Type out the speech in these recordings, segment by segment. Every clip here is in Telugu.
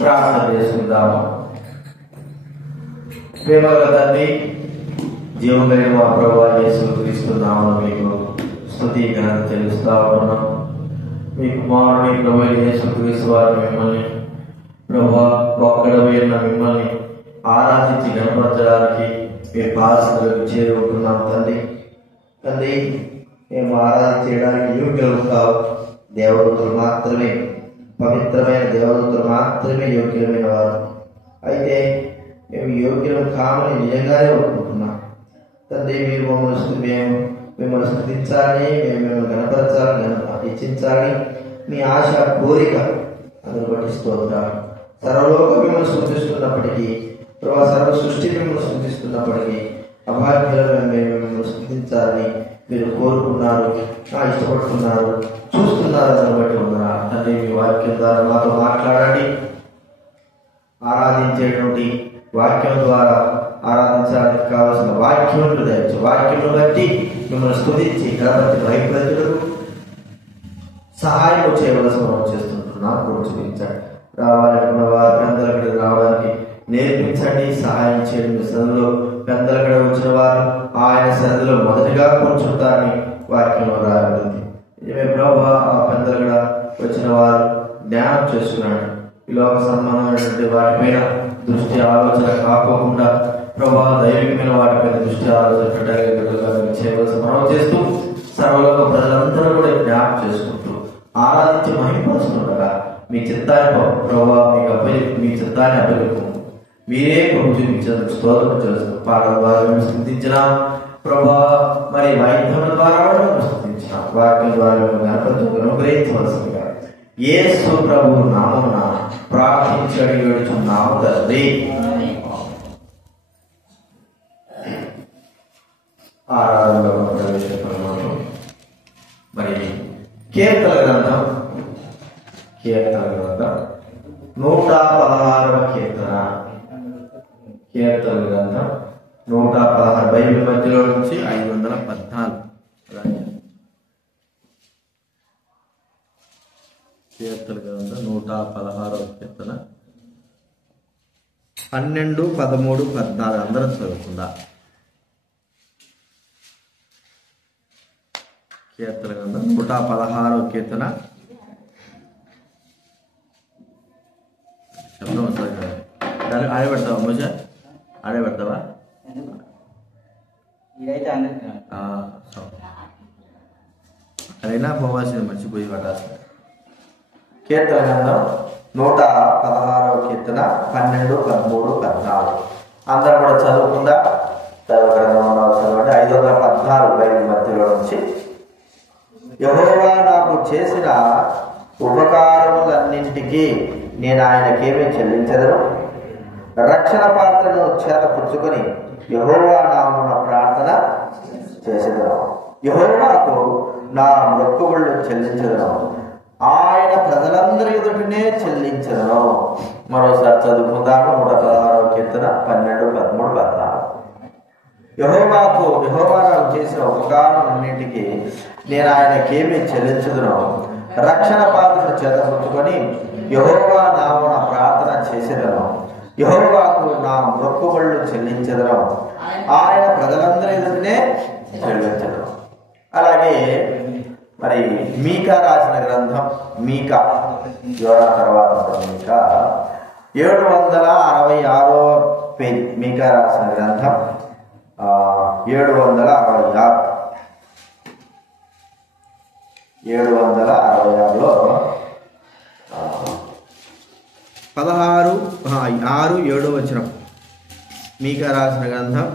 ప్రార్థన చేసుకుందాము. ప్రేమగల తండ్రి, జీవమైన మా ప్రభువైన యేసుక్రీస్తు నామమున మీకు స్తుతి ఘనత చెల్లిస్తా ఉన్నాం. మీ కుమారుని ప్రభువైన యేసుక్రీస్తు వారు మిమ్మల్ని ప్రభువా ఒక్కడమైన మిమ్మల్ని ఆరాధించి గణపరచడానికి మీ పాదసములకు చేరుకుంటున్నాం తండ్రి. తండ్రి, మేము ఆరాధన చేయడానికి యోగ్యులు కావు. దేవదూతలు మాత్రమే, పవిత్రమైన దేవదూతలు మాత్రమే యోగ్యమైన వారు. అయితే మేము యోగ్యులు కామని నిజంగానే ఒప్పుకుంటున్నాం తండ్రి. మీరు మిమ్మల్ని స్థుతించాలని, మేము మిమ్మల్ని గణపరచాలని, హెచ్చించాలని మీ ఆశ, కోరిక అందును బట్టి స్తోత్రాలు. సర్వలోకం మిమ్మల్ని స్థుతిస్తున్నప్పటికీ, సర్వ సృష్టి మిమ్మల్ని స్థుతిస్తున్నప్పటికీ అభాగ్యులను మేము మిమ్మల్ని స్థుతించాలని మీరు కోరుకున్నారు, ఇష్టపడుతున్నారు, చూస్తున్నారు. దాన్ని బట్టి ఉన్నారు తండ్రి. మీ వాక్యం ద్వారా మాతో మాట్లాడండి. ఆరాధించేటువంటి వాక్యం ద్వారా ఆరాధించడానికి కావాల్సిన వాక్యం దయచు. వాక్యం బట్టి మిమ్మల్ని స్తుతించి గణపతి భయప్రజలకు సహాయం చేయవలసిన మనం చేస్తుంటున్నాం. ప్రోత్సహించండి. రావాలనుకున్న వారు పెద్దలక్కడ రావడానికి నేర్పించండి, సహాయం చేయండి. మీ సన్నిధిలో పెద్దలక్కడ వచ్చిన వారు ఆయన సన్నిధిలో మొదటిగా కూర్చుంటారని వాక్యంలో రాయబడింది. నిజమే ప్రభు, ఆ పెద్దలక్కడ వచ్చిన వారు ధ్యానం చేస్తున్నాడు. ఈ లోక సంబంధమైనటువంటి వాటిపైన దృష్టి ఆలోచన కాకోకుండా ప్రభా దైవికమైన వాటిపైన దృష్టి ఆలోచన చేయవలసిన మనం చేస్తూ సర్వలోక ప్రజలందరూ కూడా జ్ఞాపకం చేసుకుంటూ ఆరాధించి మహిమపరుస్తుండగా మీ చిత్తాన్ని ప్రభావ మీ చిత్తాన్ని అభివృద్ధి మీరే ప్రభు చూపించారు. స్తోత్రం చేస్తూ పాటల ద్వారా మేము స్థుతించిన ప్రభా, మరి వైద్యుల ద్వారా మేము స్థుతించిన వాక్యం ద్వారా మేము గణపతిని అనుగ్రహించవలసిందిగా యేసు ప్రభు నామమున ప్రార్థించి అడిగి వేడుచున్నాము తండ్రి. ఆరాధనలో ప్రవేశిస్తున్నాము. మరి కీర్తన గ్రంథం 116వ కీర్తన. కీర్తన గ్రంథం 116 బైబిల్ మధ్యలో నుంచి 514. కీర్తన గ్రంథం 116వ కీర్తన 12, 13, 14 అందరం చదువుకుందా. కీర్తన గ్రంథం 116వ కీర్తన శబ్దం వస్తుంది కదా, దాన్ని ఆడబెడతావా మోస? ఆడబెడతావా? అదైనా పోవాల్సింది, మర్చిపోయి పట్టాల్సింది. కీర్తన గ్రంథం 116వ కీర్తన 12, 13, 14 అందరం కూడా చదువుకుందా. దైవ గ్రంథంలో చదవండి. 514 బైబిల్ మధ్యలో నుంచి. యెహోవా నాకు చేసిన ఉపకారములన్నింటికీ నేను ఆయనకేమీ చెల్లించదను. రక్షణ పాత్రను చేత పుచ్చుకొని యెహోవా నామమున ప్రార్థన చేసేదను. యెహోవాకు నా మొక్కుబడులు చెల్లించదను. ఆయన ప్రజలందరి ఎదుటనే చెల్లించదను. మరోసారి చదువుకుందాము. 116వ కీర్తన 12, 13, 14. యెహోవా నాకు చేసిన ఉపకారములన్నింటికీ నేను ఆయనకేమీ చెల్లించదును. రక్షణ పాత్రను చేతపుచ్చుకొని యెహోవా నామమున ప్రార్థన చేసేదను. యెహోవాకు నా మొక్కుబడులు చెల్లించదను. ఆయన ప్రజలందరి ఎదుటనే చెల్లించదను. అలాగే మరి మీకా రాసిన గ్రంథం, మీకా యోనా తర్వాత మీకా 766వ పేజీ. మీకా రాసిన గ్రంథం 766. 766లో 16, 6, 7 వచనం. మీకా రాసిన గ్రంథం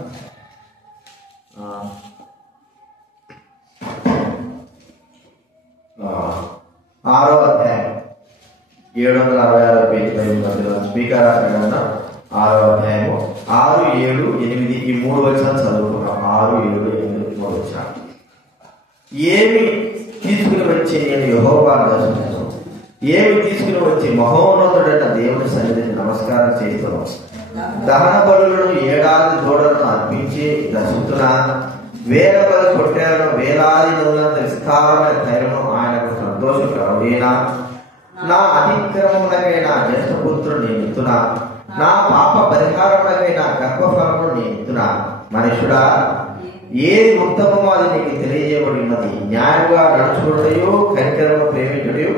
6, 6వ అధ్యాయం 766 పేజీ మధ్యలో స్పీకర్ గ్రంథం 6వ అధ్యాయము 6, 7, 8 ఈ 3 వచనాలు చదువుకున్నాం. 6, 7, 8, 3 వచనాలు. ఏమి తీసుకుని వచ్చి నేను యెహోవాను దర్శించను, ఏమి తీసుకుని వచ్చి మహోన్నతుడైన దేవుని సన్నిధిని నమస్కారం చేస్తున్నాను. దహన బలులను, ఏడాది దూడలను అర్పించి దర్శిస్తున్నా. వేల బల కొట్టేలను, వేలాది నదులంత విస్తారమైన తైలము ఆయనకు సంతోషకరమేనా. నా అతిక్రమములకైనా జ్యేష్ఠపుత్రుడు నేను ఎత్తున్నా, నా పాప పరిహారములకైనా గర్భఫలము నేను ఎత్తున్నా. మనుషుడా, ఏది ఉత్తమమో అది నీకు తెలియజేయబడి ఉన్నది. న్యాయంగా నడుచుకున్నయు, కనికరము ప్రేమించుటయు,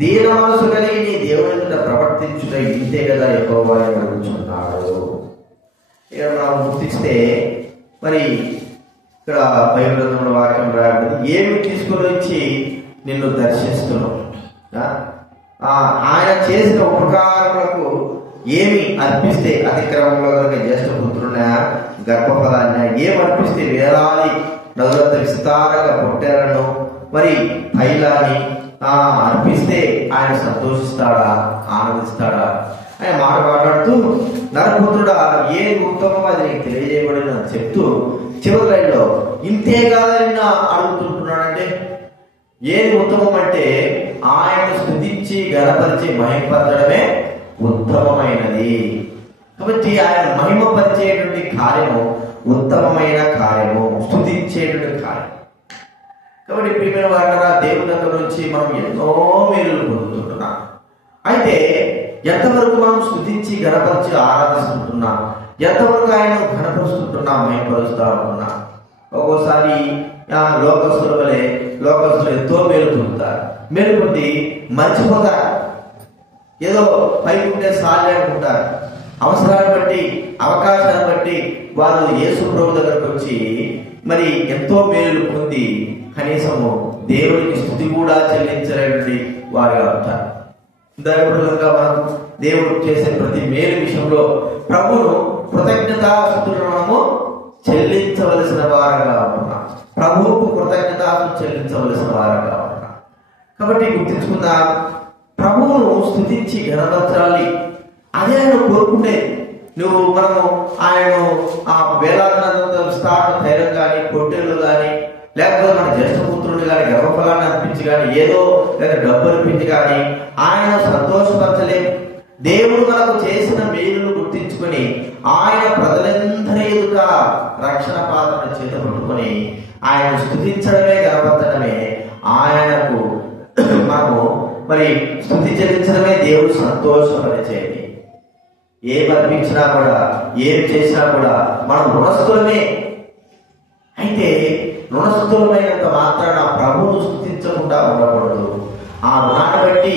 దీన మనసు కలిగి నీ దేవుని ఎదుట ప్రవర్తించుట ఇంతే కదా యెహోవా అడుగుచున్నాడు. ఇక్కడ మనం గుర్తిస్తే మరి ఇక్కడ బైబిల్ గ్రంథంలో వాక్యం రాయబడింది, ఏమి తీసుకుని వచ్చి నిన్ను దర్శిస్తున్నావు. ఆయన చేసిన ఉపకారములకు ఏమి అర్పిస్తే, అతిక్రమంలో కనుక జ్యేష్ఠపుత్రున్న గర్భఫలాన్ని ఏమి అర్పిస్తే, వేలాది నదులంత విస్తారంగా పొట్టేలను మరి తైలాన్ని అర్పిస్తే ఆయన సంతోషిస్తాడా, ఆనందిస్తాడా? ఆయన మాట్లాడుతూ నరపుత్రుడా, ఏది ఉత్తమం అది నీకు తెలియజేయబడిన చెప్తూ చివరి లైన్లో ఇంతే కాదని అడుగుతుంటున్నాడంటే, ఏది ఉత్తమం అంటే ఆయన స్తుతించి గణపరిచి మహిమపరచడమే ఉత్తమమైనది. కాబట్టి ఆయన మహిమపరిచేటువంటి కార్యము ఉత్తమమైన కార్యము, స్తుతించేటువంటి కార్యం. కాబట్టి ప్రియమైన వారలారా, దేవుని దగ్గర నుంచి మనం ఎన్నో మేలులు పొందుతుంటున్నాం. అయితే ఎంతవరకు మనం స్తుతించి గణపరిచి ఆరాధిస్తుంటున్నాం, ఎంతవరకు ఆయన గణపరుస్తుంటున్నాం, మహిమపరుస్తా ఉంటున్నాం. ఒక్కోసారి లోకస్తుల వలె లోకస్తులు ఎంతో మేలు పొందుతారు, మేలు పొంది మర్చిపోతారు. ఏదో పైకి ఉంటే సాలి అనుకుంటారు. అవసరాన్ని బట్టి, అవకాశాన్ని బట్టి వారు యేసు ప్రభు దగ్గరకు వచ్చి మరి ఎంతో మేలు పొంది కనీసము దేవుడికి స్తుతి కూడా చెల్లించలేని వారుగా ఉంటారు. దైవజనులుగా మనం దేవుడు చేసే ప్రతి మేలు విషయంలో ప్రభువును కృతజ్ఞతాస్తుతులను మనము చెల్లించవలసిన వారుగా ఉన్నాం. ప్రభువుకు కృతజ్ఞతలు చెల్లించవలసిన వారుగా ఉన్నాం. కాబట్టి గుర్తించుకుందాం, ప్రభువును స్తుతించి ఘనపరచాలి. అదే ఆయన కోరుకుంటే మనము ఆయన ఆ వేలాదినంత విస్తారణ ధైర్యం కానీ, పొట్టేళ్ళు కానీ, లేకపోతే మన జ్యేష్ఠపుత్రుని కానీ గర్భఫలాన్ని అర్పించి కానీ, ఏదో లేదా డబ్బు అర్పించి కానీ ఆయన సంతోషపరచలేము. దేవుడు మనకు చేసిన మేలును గుర్తించుకొని ఆయన ప్రజలందరి ఎదుట రక్షణ పాత్రను చేతపట్టుకొని ఆయన స్తుతించడమే, గర్వపరచడమే ఆయనకు మనము మరి స్తుతి చెల్లించడమే దేవుడు సంతోషపరిచేది. ఏం అర్పించినా కూడా, ఏం చేసినా కూడా మనం రుణస్థులమే. అయితే రుణస్థులమైనంత మాత్రాన ప్రభువును స్తుతించకుండా ఉండకూడదు. ఆ రుణాన్ని బట్టి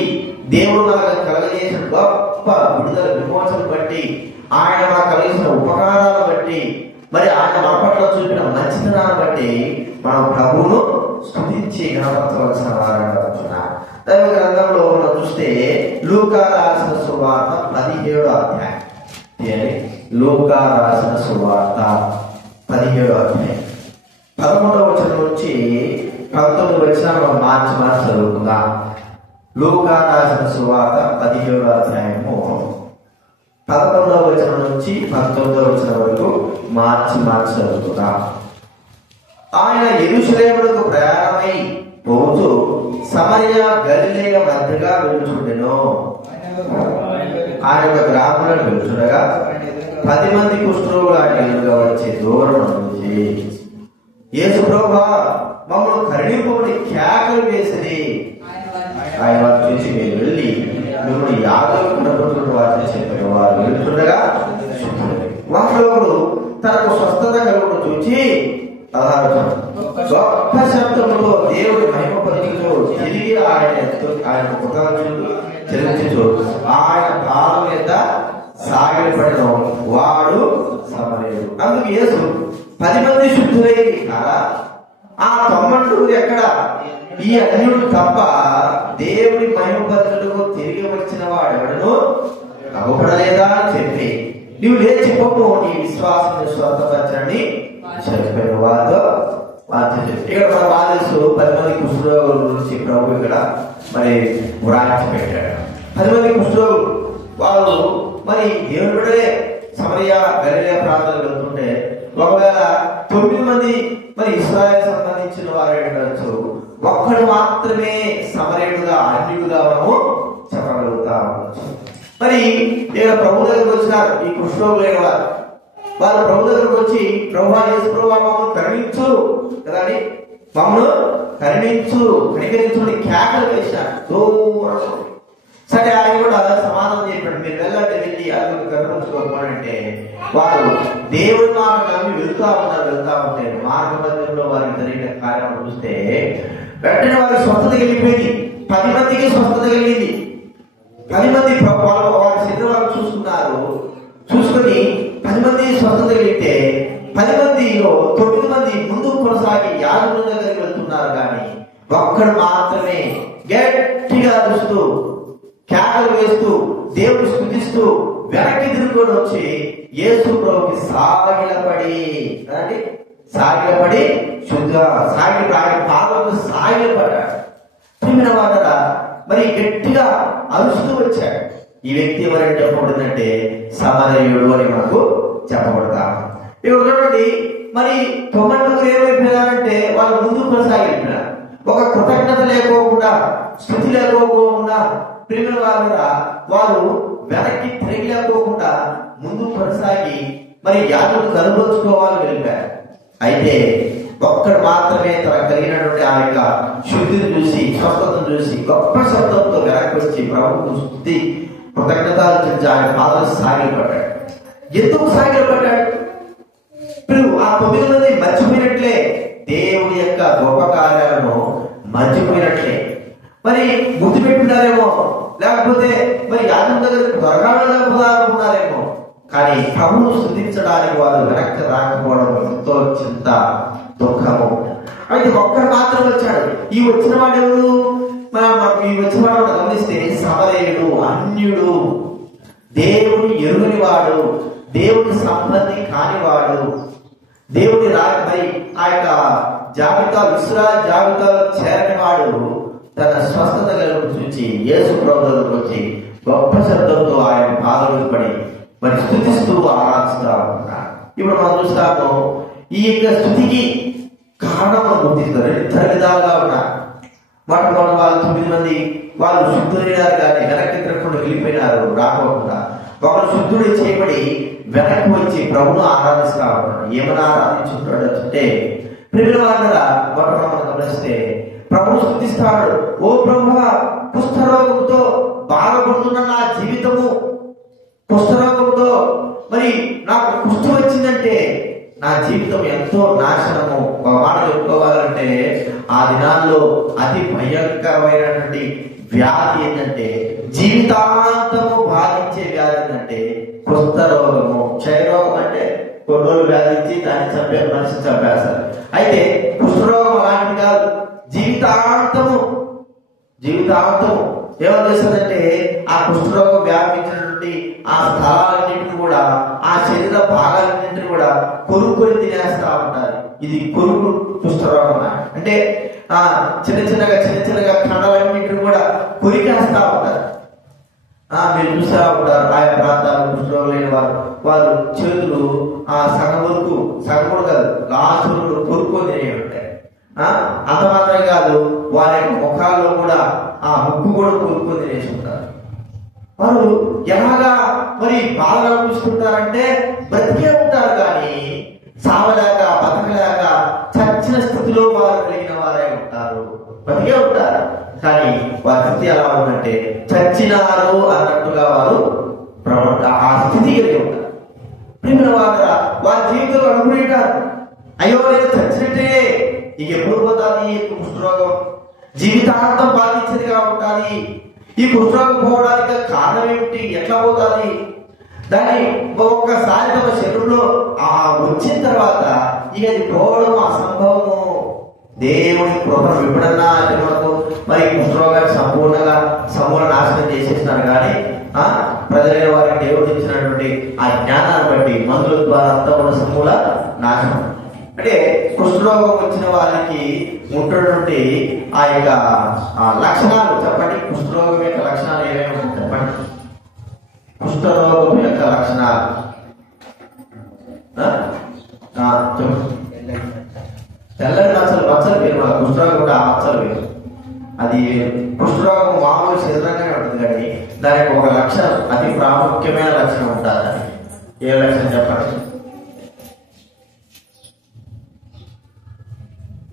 దేవుడు మనకు కలగజేసిన గొప్ప విడుదల విమోచన బట్టి, ఆయన మనకు కలిగిన ఉపకారాలను బట్టి, మరి ఆయన మన పట్ల చూపిన మంచితనాన్ని బట్టి మనం ప్రభువును స్తుతించి గణపరచవలసిన వారంగా ఉంటున్నాం. దైవ గ్రంథంలో మనం చూస్తే లూకా రాసిన సువార్త 17వ అధ్యాయం. లూకా రాసిన సువార్త 17వ అధ్యాయం 11వ వచనం నుంచి 19వ వచనం మార్చి చదువుకుందాం. లూకా రాసిన సువార్త 17వ అధ్యాయము 11వ వచనం నుంచి 19వ వచనం వరకు మార్చి చదువుకుందాం. ఆయన యెరూషలేమునకు ప్రయాణమై పోతూ సమరయ గలిలయ మధ్యగా వెళ్తుండెను. ఆయన ఒక గ్రామంలో వెళ్తుండగా 10 మంది కుష్ఠరోగులు ఆయన ఎదురుగా వచ్చే దూరం నుంచి, యేసు ప్రభువా మమ్మల్ని కరుణింపమని కేకలు వేసిరి. ఆయన చూసి మీరు వెళ్ళి మిమ్మల్ని యాదవులు ఉండబోతున్న వారిని చెప్పారు. వారు వెళ్తుండగా వారిలో తనకు స్వస్థత కలుగును చూచి గొప్ప శబ్దముతో దేవుడి మహిమపరుచుచు తిరిగి ఆయన కృతజ్ఞతలు చెల్లించుచు ఆయన పాదం మీద సాగిలపడిన వాడు సమరయుడు. అందుకు యేసు 10 మంది శుద్ధులైంది కాదా, ఆ 90 ఎక్కడ? ఈ అన్యుడు తప్ప దేవుడి మహిమపరుచుటకు తిరిగి వచ్చిన వాడెవడను అగుపడలేదా అని చెప్పి, నీవు లేచి పొమ్ము, నీ విశ్వాసాన్ని స్వస్థపరచని చెప్పిన వారితో ఇక్కడ మన బాధిస్తూ 10 మంది కుష్ఠరోగుల గురించి ప్రభు ఇక్కడ మరి వ్రాయించి పెట్టాడు. 10 మంది కుష్ఠరోగులు వాళ్ళు మరి దేవుని బిడ్డలే సమరయ గలిలయ ప్రాంతాలకు వెళ్తుంటే ఒకవేళ 9 మంది మరి ఇశ్రాయేలు సంబంధించిన వారు ఉండొచ్చు, ఒక్కడు మాత్రమే సమరయుడుగా అన్యుడుగా మనము చెప్పగలుగుతా ఉండొచ్చు. మరి ఇక్కడ ప్రభు దగ్గరకు వచ్చినారు ఈ కుష్ఠరోగులైన వారు. వాళ్ళు ప్రభు దగ్గరకు వచ్చి ప్రభువా యేసు ప్రభువా మమ్మల్ని కరుణించు కదా అని, మమ్మల్ని కనికరించుని కేకలు వేసినారు. సరే ఆయన కూడా సమాధానం చెప్పాడు, మీరు వెళ్ళండి, వెళ్ళి అది కరుణించుకోమంటే వారు దేవుడి మాట నమ్మి వెళ్తా ఉంటే మార్గ మధ్యంలో వారికి జరిగిన కార్యం చూస్తే వెంటనే వారికి స్వస్థత కలిగిపోయింది. 10 మందికి స్వస్థత కలిగింది. 10 మంది వారి శరీరం వాళ్ళు చూసుకొని 10 మంది స్వస్థత కలిగితే 10 మందిలో 9 మంది ముందుకు కొనసాగి యాజకుల దగ్గరికి వెళ్తున్నారు. కానీ ఒక్కడు మాత్రమే గట్టిగా చూస్తూ కేకలు వేస్తూ దేవుడు స్తుతిస్తూ వెనక్కి తిరుగుకొని వచ్చి యేసు ప్రభుకి సాగిలపడి శుద్ధ ఆయన పాదములకు సాగిలపడ్డాడు. ప్రియమైన వారరా, మరి గట్టిగా అరుస్తూ వచ్చాడు. ఈ వ్యక్తి ఎవరైనా చెప్పబడిందంటే సమరయుడు అని మనకు చెప్పబడతా. ఇక్కడ ఉన్నటువంటి మరి 9 ఏమైపోయినారంటే వాళ్ళు ముందుకు కొనసాగిపోయినారు. ఒక కృతజ్ఞత లేకోకుండా, స్థుతి లేకోకుండా, ప్రియమైన వారరా వాళ్ళు వెనక్కి తిరిగి లేకోకుండా ముందుకు కొనసాగి మరి యాజకుడు కనుగొచ్చుకోవాలని వెళ్ళిపోయారు. అయితే ఒక్కడు మాత్రమే తన కలిగినటువంటి ఆ యొక్క శుద్ధిని చూసి, స్వస్థతను చూసి గొప్ప శబ్దంతో వెనక్కి వచ్చి ప్రభువుకు స్తుతి కృతజ్ఞతలు చెంది ఆయన పాదాలు సాగిలపడ్డాడు. ఎందుకు సాగిలపడ్డాడు? ఆ 9 మంది మర్చిపోయినట్లే దేవుని యొక్క గొప్ప కార్యాలను మర్చిపోయినట్లే. మరి ముద్దు పెట్టుకున్నారేమో, లేకపోతే మరి యాజకుడి దగ్గర త్వరగా వెళ్ళాలనుకున్నారేమో. కానీ ప్రభువును స్తుతించడానికి వారు వెనక్కి రాకపోవడం ఎంతో చింత, దుఃఖము. అయితే ఒక్కడు మాత్రం వచ్చాడు. ఈ వచ్చిన వాడు ఎవరు? ఈ వచ్చిన వాడు గమనిస్తే సమరయుడు, అన్యుడు, దేవుని ఎరుగని వాడు, దేవుని సంబంధి కానివాడు, దేవుని మరి ఆ యొక్క ఇశ్రాయేలు జాబితాలో చేరని వాడు తన స్వస్థత గలను చూచి యేసు ప్రభువుకు వచ్చి గొప్ప శబ్దంతో ఆయన పాదములకు పడి మరి స్తుతిస్తూ ఆరాధిస్తూ ఉంటారు. ఇప్పుడు మనం చూస్తాము ఈ యొక్క స్థుతికి కారణం గుర్తిస్తారు. 2 విధాలుగా ఉన్నారు. మొట్టమొదటి వాళ్ళు 9 మంది వాళ్ళు శుద్ధులైనారు, కానీ వెనక్కి తిరగకుండా వెళ్ళిపోయినారు రాకుండా. ఒకరు శుద్ధుడు చేయబడి వెనక్కి వచ్చి ప్రభువును ఆరాధిస్తూ ఉంటాడు. ఏమైనా ఆరాధించుంటాడు అంటే ప్రియుల వారరా, మొట్టమొదటి మనం గమనిస్తే ప్రభువు స్తుతిస్తాడు. ఓ ప్రభువా, కుష్ఠరోగంతో బాధపడుతున్న నా జీవితము, కుష్ఠరోగంతో మరి నాకు కుష్ఠం వచ్చిందంటే నా జీవితం ఎంతో నాశనము. ఒక మాట చెప్పుకోవాలంటే ఆ దినాల్లో అతి భయంకరమైనటువంటి వ్యాధి ఏంటంటే, జీవితాంతము బాధించే వ్యాధి ఏంటంటే కుష్ఠరోగము. క్షయరోగం అంటే కొన్ని రోజులు వ్యాధించి దాన్ని మనిషిని చంపేస్తారు. అయితే కుష్ఠరోగం అలాంటిది కాదు. జీవితాంతము ఏమో చేస్తుందంటే ఆ కుష్ఠరోగం వ్యాపించినటువంటి ఆ స్థలాలన్నింటిని కూడా, ఆ శరీర భాగాలన్నింటినీ కూడా కొరుక్కొని తినేస్తా ఉంటారు. ఇది కొరుకు కుష్ఠరోగం అంటే చిన్న చిన్నగా ఖండాలన్నింటిని కూడా కొరికేస్తా ఉంటారు. మీరు చూస్తూ ఉంటారు ఆయా ప్రాంతాలు కుష్ఠరోగులైన వారు చేతులు సగం కూడా కాదు, లాస్ట్ కొరుక్కొని తినే ఉంటాయి. అంత మాత్రమే కాదు, వారి యొక్క ముఖాల్లో కూడా ఆ ముక్కు కూడా కొనుక్కొని తినేసుకుంటారు. వారు ఎలాగా మరి బాధ అనిపిస్తుంటారంటే బ్రతికే ఉంటారు, కానీ సావలేక బతకలేక చచ్చిన స్థితిలో వారు కలిగిన వారే ఉంటారు. బ్రతికే ఉంటారు, కానీ వారి స్థితి ఎలా ఉందంటే చచ్చినారు అన్నట్టుగా వారు ఆ స్థితి కలిగి ఉంటారు. ప్రియమైన వారి జీవితంలో అనుకుంటారు, అయ్యో నేను చచ్చినట్టే, ఇక ఎప్పుడు పోతాది ఈ కుష్ఠరోగం, జీవితాంతం బాధించేదిగా ఉంటుంది. ఈ కుష్ఠరోగం పోవడానికి కారణం ఏమిటి, ఎట్లా పోతుంది? దాన్ని ఒక్కసారి తమ శరీరంలో వచ్చిన తర్వాత ఇక అది పోవడం అసంభవము. దేవుని కృపను ఎప్పుడన్నా అంటే మనకు మరి కుష్ఠరోగాన్ని సంపూర్ణ నాశనం చేసేస్తున్నారు. కానీ ప్రజలైన వారికి దేవుడు ఇచ్చినటువంటి ఆ జ్ఞానాన్ని బట్టి మందుల ద్వారా అంతా కూడా సమూల నాశనం. అంటే కుష్ఠరోగం వచ్చిన వారికి ఉంటున్నటువంటి ఆ యొక్క లక్షణాలు చెప్పండి. కుష్ఠరోగం యొక్క లక్షణాలు ఏమేమి ఉంటాయి చెప్పండి. కుష్ఠరోగం యొక్క లక్షణాలు తెల్లని మచ్చలు వేరు, మన కుష్ఠరోగం కూడా ఆ మచ్చలు వేరు. అది కుష్ఠరోగం మామూలు శరీరంగానే ఉంటుంది, కానీ దానికి ఒక లక్షణం, అతి ప్రాముఖ్యమైన లక్షణం ఉంటుంది. ఏ లక్షణం చెప్పండి,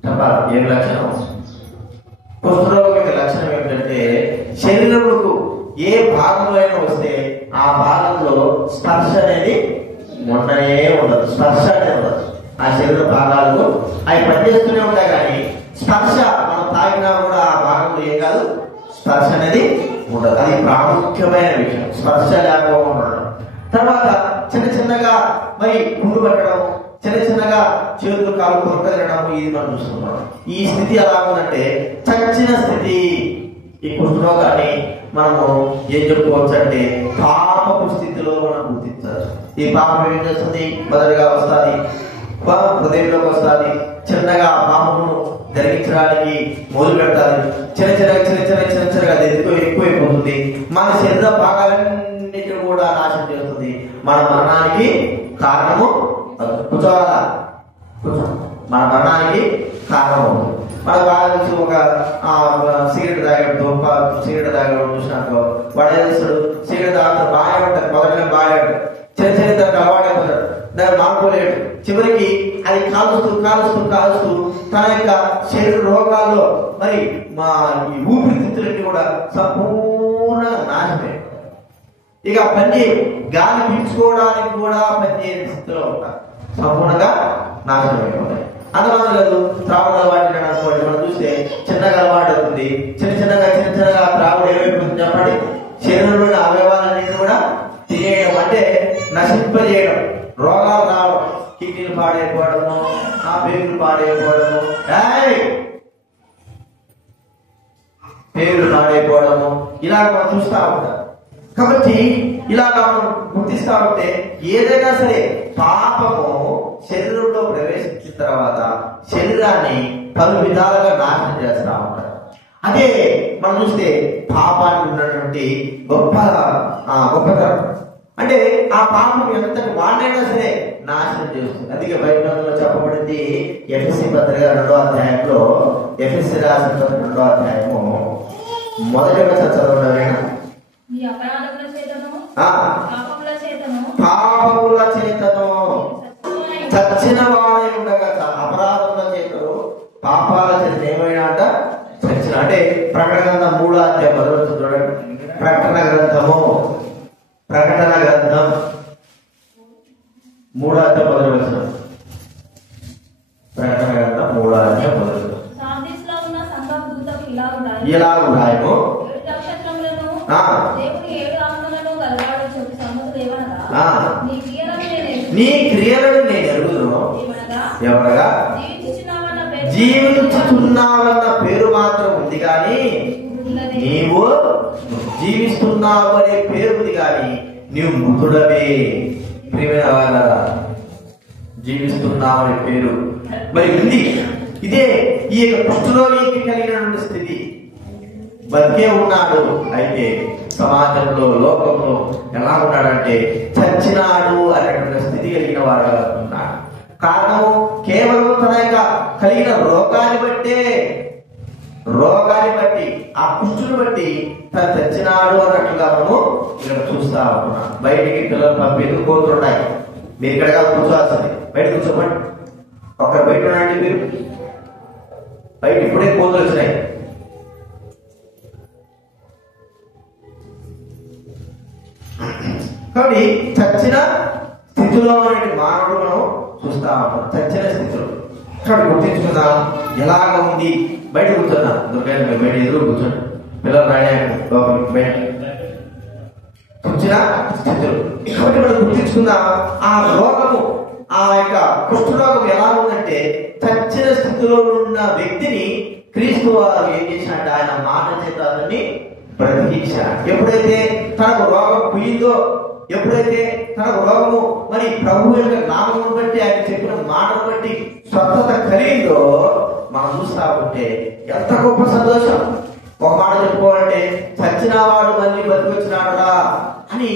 చెప్పాలి. ఏం లక్షణం? కుష్ఠరోగం యొక్క లక్షణం ఏమిటంటే శరీరముకు ఏ భాగంలో అయినా వస్తే ఆ భాగంలో స్పర్శ అనేది ఉండనే ఉండదు. స్పర్శ అనేది ఉండదు. ఆ శరీర భాగాలు అవి పనిచేస్తూనే ఉంటాయి, కానీ స్పర్శ మనం తాగినా కూడా ఆ భాగంలో ఏం కాదు, స్పర్శ అనేది ఉండదు. అది ప్రాముఖ్యమైన విషయం, స్పర్శ లేకపోవడం ఉండడం. తర్వాత చిన్న చిన్నగా మరి పుండు పట్టడం, చిన్న చిన్నగా చేతులు కాలు కొరకదనడం, ఇది మనం చూస్తున్నాం. ఈ స్థితి ఎలా ఉందంటే చచ్చిన స్థితి. ఈ కుష్ఠరోగాన్ని మనము ఏం చెప్పుకోవచ్చు అంటే పాపపు స్థితిలో మనం గుర్తించవచ్చు. ఈ పాపం ఏం చేస్తుంది? మొదటిగా వస్తుంది, హృదయంలోకి వస్తుంది. చిన్నగా పాపమును జరిగించడానికి మొదలు పెడతాది. చిన్నగా అది ఎక్కువైపోతుంది. మన శరీర భాగాలన్నింటినీ కూడా నాశనం చేస్తుంది. మన మరణానికి కారణము మన మరణానికి కారణం. మనకు బాగా తెలిసి ఒక సిగరెట్ తాగడం చూసినాకో వాడు ఏం చేస్తాడు, సిగరెట్ తాగుతాడు, బాగా ఉంటాడు, మొదటిగా బాగా చిన్న దానికి అలవాటైపోతాడు, దాన్ని మానుకోలేడు. చివరికి అది కాలుస్తూ తన యొక్క శరీర రోగాల్లో మరి ఈ ఊపిరితిత్తులన్నీ కూడా సంపూర్ణంగా నాశనమే. ఇక గాలి పీల్చుకోవడానికి కూడా పనిచేయని స్థితిలో ఉంటారు, సంపూర్ణంగా నాశనమైపోతాయి. అందువల్ల లేదు త్రాగుడు అలవాటు అనుకోండి, మనం చూస్తే చిన్నగా అలవాటు అవుతుంది. చిన్నగా త్రాగుడు ఏమైపోతుంది చెప్పండి, శరీరంలోని అవయవాలన్నింటినీ కూడా తినేయడం, అంటే నశింపజేయడం, రోగాలు రావడం, కిడ్నీలు పాడైపోవడము, పేగులు పాడైపోవడము, ఇలా మనం చూస్తూ ఉంటాం. కాబట్టి ఇలాగా మనం గుర్తిస్తా ఉంటే ఏదైనా సరే పాపము శరీరంలో ప్రవేశించిన తర్వాత శరీరాన్ని పలు విధాలుగా నాశనం చేస్తా ఉంటారు. అదే మనం చూస్తే పాపానికి ఉన్నటువంటి గొప్పతనం. అంటే ఆ పాపం ఎంతటి వాడినైనా సరే నాశనం చేస్తుంది. అందుకే బైబిల్లో చెప్పబడింది ఎఫెసీ పత్రిక 2వ అధ్యాయంలో, ఎఫెసీ రాసిన 2వ అధ్యాయము మొదటిగా చదవడమే, పాపముల చేతను చచ్చిన వాడే ఉండగా, అపరాధముల చేతను పాపాల చేత ఏమైనా అంట చచ్చిన. అంటే ప్రకటన గ్రంథం 3వ అధ్యాయం మొదలు చూడండి. ప్రకటన గ్రంథం 3వ అధ్యాయం మొదలు, ప్రకటన గ్రంథం 3వ అధ్యాయం మొదలు ఇలా ఉన్నాయో నీ క్రియలను నేను ఎరుగుదును, ఎవరగా జీవించుతున్నావన్న పేరు మాత్రం ఉంది కానీ నీవు జీవిస్తున్నావు అనే పేరు ఉంది కానీ నీవు మృతుడవే. ప్రియమైన వాళ్ళరా, జీవిస్తున్నావు అనే పేరు మరి ఉంది. ఇదే ఈ యొక్క కుష్ఠరోగికి కలిగినటువంటి స్థితి. బతికే ఉన్నాడు, అయితే సమాజంలో లోకంలో ఎలా ఉన్నాడంటే చచ్చినాడు అనేటువంటి స్థితి కలిగిన వాడుగా ఉన్నాడు. కారణము కేవలం తన యొక్క కలిగిన రోగాన్ని బట్టి ఆ కుష్ఠుని బట్టి తను చచ్చినాడు అన్నట్లుగా మనము ఇక్కడ చూస్తా ఉంటున్నాం. బయటికి పిల్లలు పంపేందుకు కోరుతున్నాయి. మీరు ఇక్కడ కూర్చోవాల్సింది, బయట కూర్చోమండి. ఒకరు బయట ఉండండి, మీరు బయట ఇప్పుడే కోతులు వచ్చినాయి. కాబట్టి చచ్చిన స్థితిలో మానవుడు మనం చూస్తా ఉంటాం. చచ్చిన స్థితిలో ఇక్కడ గుర్తించుకుందాం ఎలాగ ఉంది. బయట కూర్చున్నాం, దొరికాయ బయట ఎదురు కూర్చోండి, పిల్లలు బయట చచ్చిన స్థితిలో. కాబట్టి మనం గుర్తించుకుందాం ఆ రోగము, ఆ యొక్క కుష్ఠరోగం ఎలా ఉందంటే చచ్చిన స్థితిలో ఉన్న వ్యక్తిని క్రీస్తు వారు ఏం చేసినట్టు ఆయన మాట చేత అతన్ని బ్రతికించాడు. ఎప్పుడైతే తనకు రోగం కుయ్యిందో ఎప్పుడైతే తన రోగము మరి ప్రభు యొక్క నామమును బట్టి ఆయన చెప్పిన మాటను బట్టి స్వస్థత కలిగిందో మనం చూస్తా ఉంటే ఎంత గొప్ప సంతోషం. ఒక మాట చెప్పుకోవాలంటే చచ్చిన వాడు మళ్ళీ బతికొచ్చినాడా అని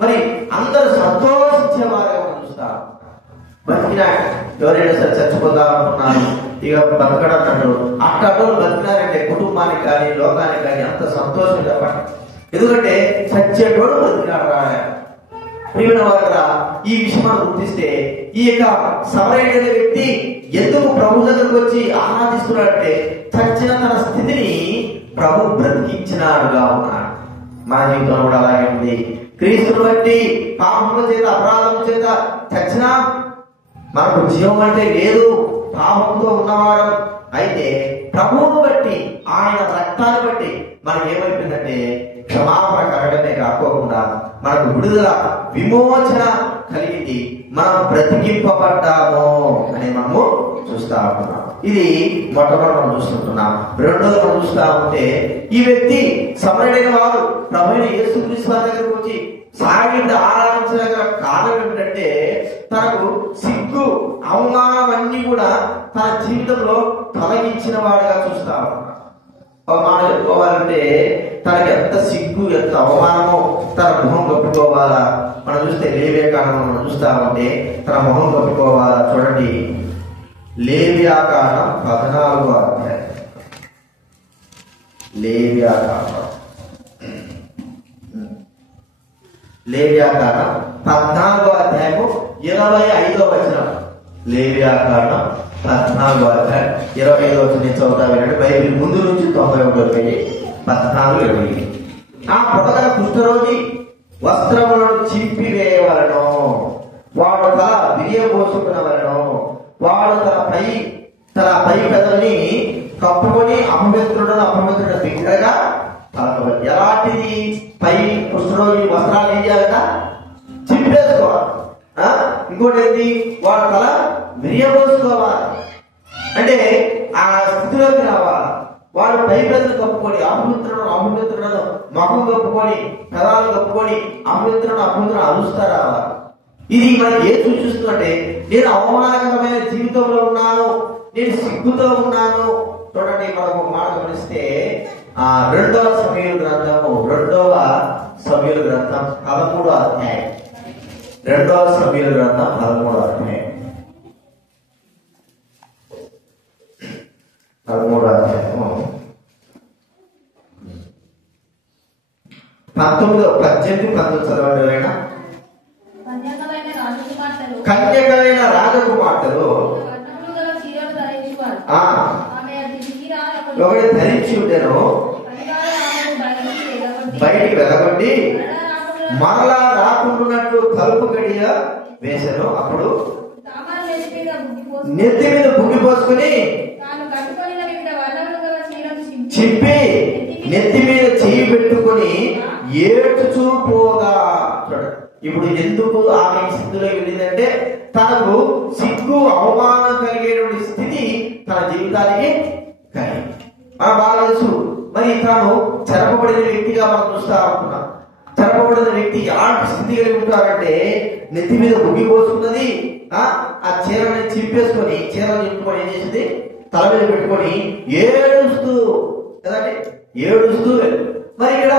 మరి అందరూ సంతోషించేవారుగా మనం చూస్తాం. బతికినా ఎవరైనా సరే చచ్చిపోదాం అనుకున్నారు, ఇక బతకడంటారు. అట్టో బతికినారంటే కుటుంబానికి కానీ లోకానికి కానీ అంత సంతోషం చెప్పండి. ఎందుకంటే చచ్చేటోడు బతికినాడా. ప్రియమైన వారా, ఈ విషయం మనం గుర్తిస్తే ఈ యొక్క సమరయుడైన వ్యక్తి ఎందుకు ప్రభు దగ్గరకు వచ్చి ఆరాధిస్తున్నాడంటే చచ్చిన తన స్థితిని ప్రభు బ్రతికించినాడుగా ఉన్నాడు. మన జీవితంలో కూడా అలాగే ఉంది. క్రీస్తుని బట్టి పాపముల చేత అపరాధం చేత చచ్చినా మనకు జీవం అంటే లేదు, పాపంతో ఉన్నవాడు. అయితే ప్రభువును బట్టి ఆయన రక్తాన్ని బట్టి మనకి ఏమైపోయిందంటే క్షమాపణ కలగడమే కాకోకుండా మనకు విడుదల విమోచన కలిగింది, మనం బ్రతికింపబడ్డాము అని మనము చూస్తా ఉంటున్నాం. ఇది మొట్టమొదటి మనం చూస్తుంటున్నాం. రెండోది మనం చూస్తా ఉంటే ఈ వ్యక్తి సమరయుడైన వాడు ప్రభువైన యేసుక్రీస్తు వారి దగ్గరకు వచ్చి సాగింది ఆరాధించగల కారణం ఏమిటంటే తనకు సిగ్గు అవమానం అన్ని కూడా తన జీవితంలో తొలగించిన వాడుగా చూస్తా ఉన్నాడు. ఒక మాట చెప్పుకోవాలంటే తనకి ఎంత సిగ్గు ఎంత అవమానమో తన మొహం కప్పుకోవాలా. మనం చూస్తే లేవ్యాకాండం మనం చూస్తా ఉంటే తన మొహం కప్పుకోవాలా. చూడండి, లేవ్యాకాండం 14వ అధ్యాయం. లేవ్యాకాండం 14వ అధ్యాయము 25వ వచనం. లేవ్యాకాండం 14వ అధ్యాయం 25వ వచనం చదువుతా వినండి. బైబిల్ ముందు నుంచి 91 14 20. ఆ పొడగల కుష్ఠరోగి వస్త్రములను చింపివేయవలను, వాడు తల విరియబోసుకునవలను, వాడు తన పై పెదవిని కప్పుకొని అపవిత్రుడు బిగ్గరగా తలకవలి. ఎలాంటిది? పై కుష్ఠరోగి వస్త్రాలు ఏం చేయాలట? చింపేసుకోవాలి. ఇంకోటి ఏంటి? వాడు తల విరియబోసుకోవాలి. అంటే ఆ స్థితిలోకి రావాలి. వాడు పై పెదవులు కప్పుకొని అపవిత్రులను ముఖం కప్పుకొని పెదాలు కప్పుకొని అపవిత్రుడు అరుస్తా రావాలి. ఇది మనకి ఏం సూచిస్తుందంటే నేను అవమానకరమైన జీవితంలో ఉన్నాను, నేను సిగ్గుతో ఉన్నాను. చూడండి, మనం ఒక మాట గమనిస్తే 2వ సమూయేలు గ్రంథము 13వ అధ్యాయం 2వ సమూయేలు గ్రంథం 13వ అధ్యాయం 18-19 చదవండి ఎవరైనా. కన్యకైన రాజకుమార్తెలు ఒకటి ధరించి ఉండేను, బయటికి వెళ్ళగొట్టి మరలా రాకుండాన్నట్లు తలుపు గడియ వేశాను. అప్పుడు నెత్తి మీద బుగ్గి పోసుకుని చింపి నెత్తి మీద చేయి పెట్టుకుని ఏడ్చుచూ పోగా. ఇప్పుడు ఎందుకు ఆమె స్థితిలో వెళ్ళిందంటే తనకు సిగ్గు అవమానం కలిగేటువంటి స్థితి తన జీవితానికి కలిగింది. మనం బాగా తెలుసు. మరి తాను చెరపబడిన వ్యక్తిగా మనం చూస్తా ఉంటున్నాం. చెరపబడిన వ్యక్తి ఎలాంటి స్థితి కలిగి ఉంటారంటే నెత్తి మీద బుగ్గి పోసుకున్నది, ఆ చీరని చింపేసుకొని చీరను చింపుకొని ఏం చేసింది? తల మీద పెట్టుకొని ఏడుస్తూ కదండి, ఏడుస్తూ. మరి ఇక్కడ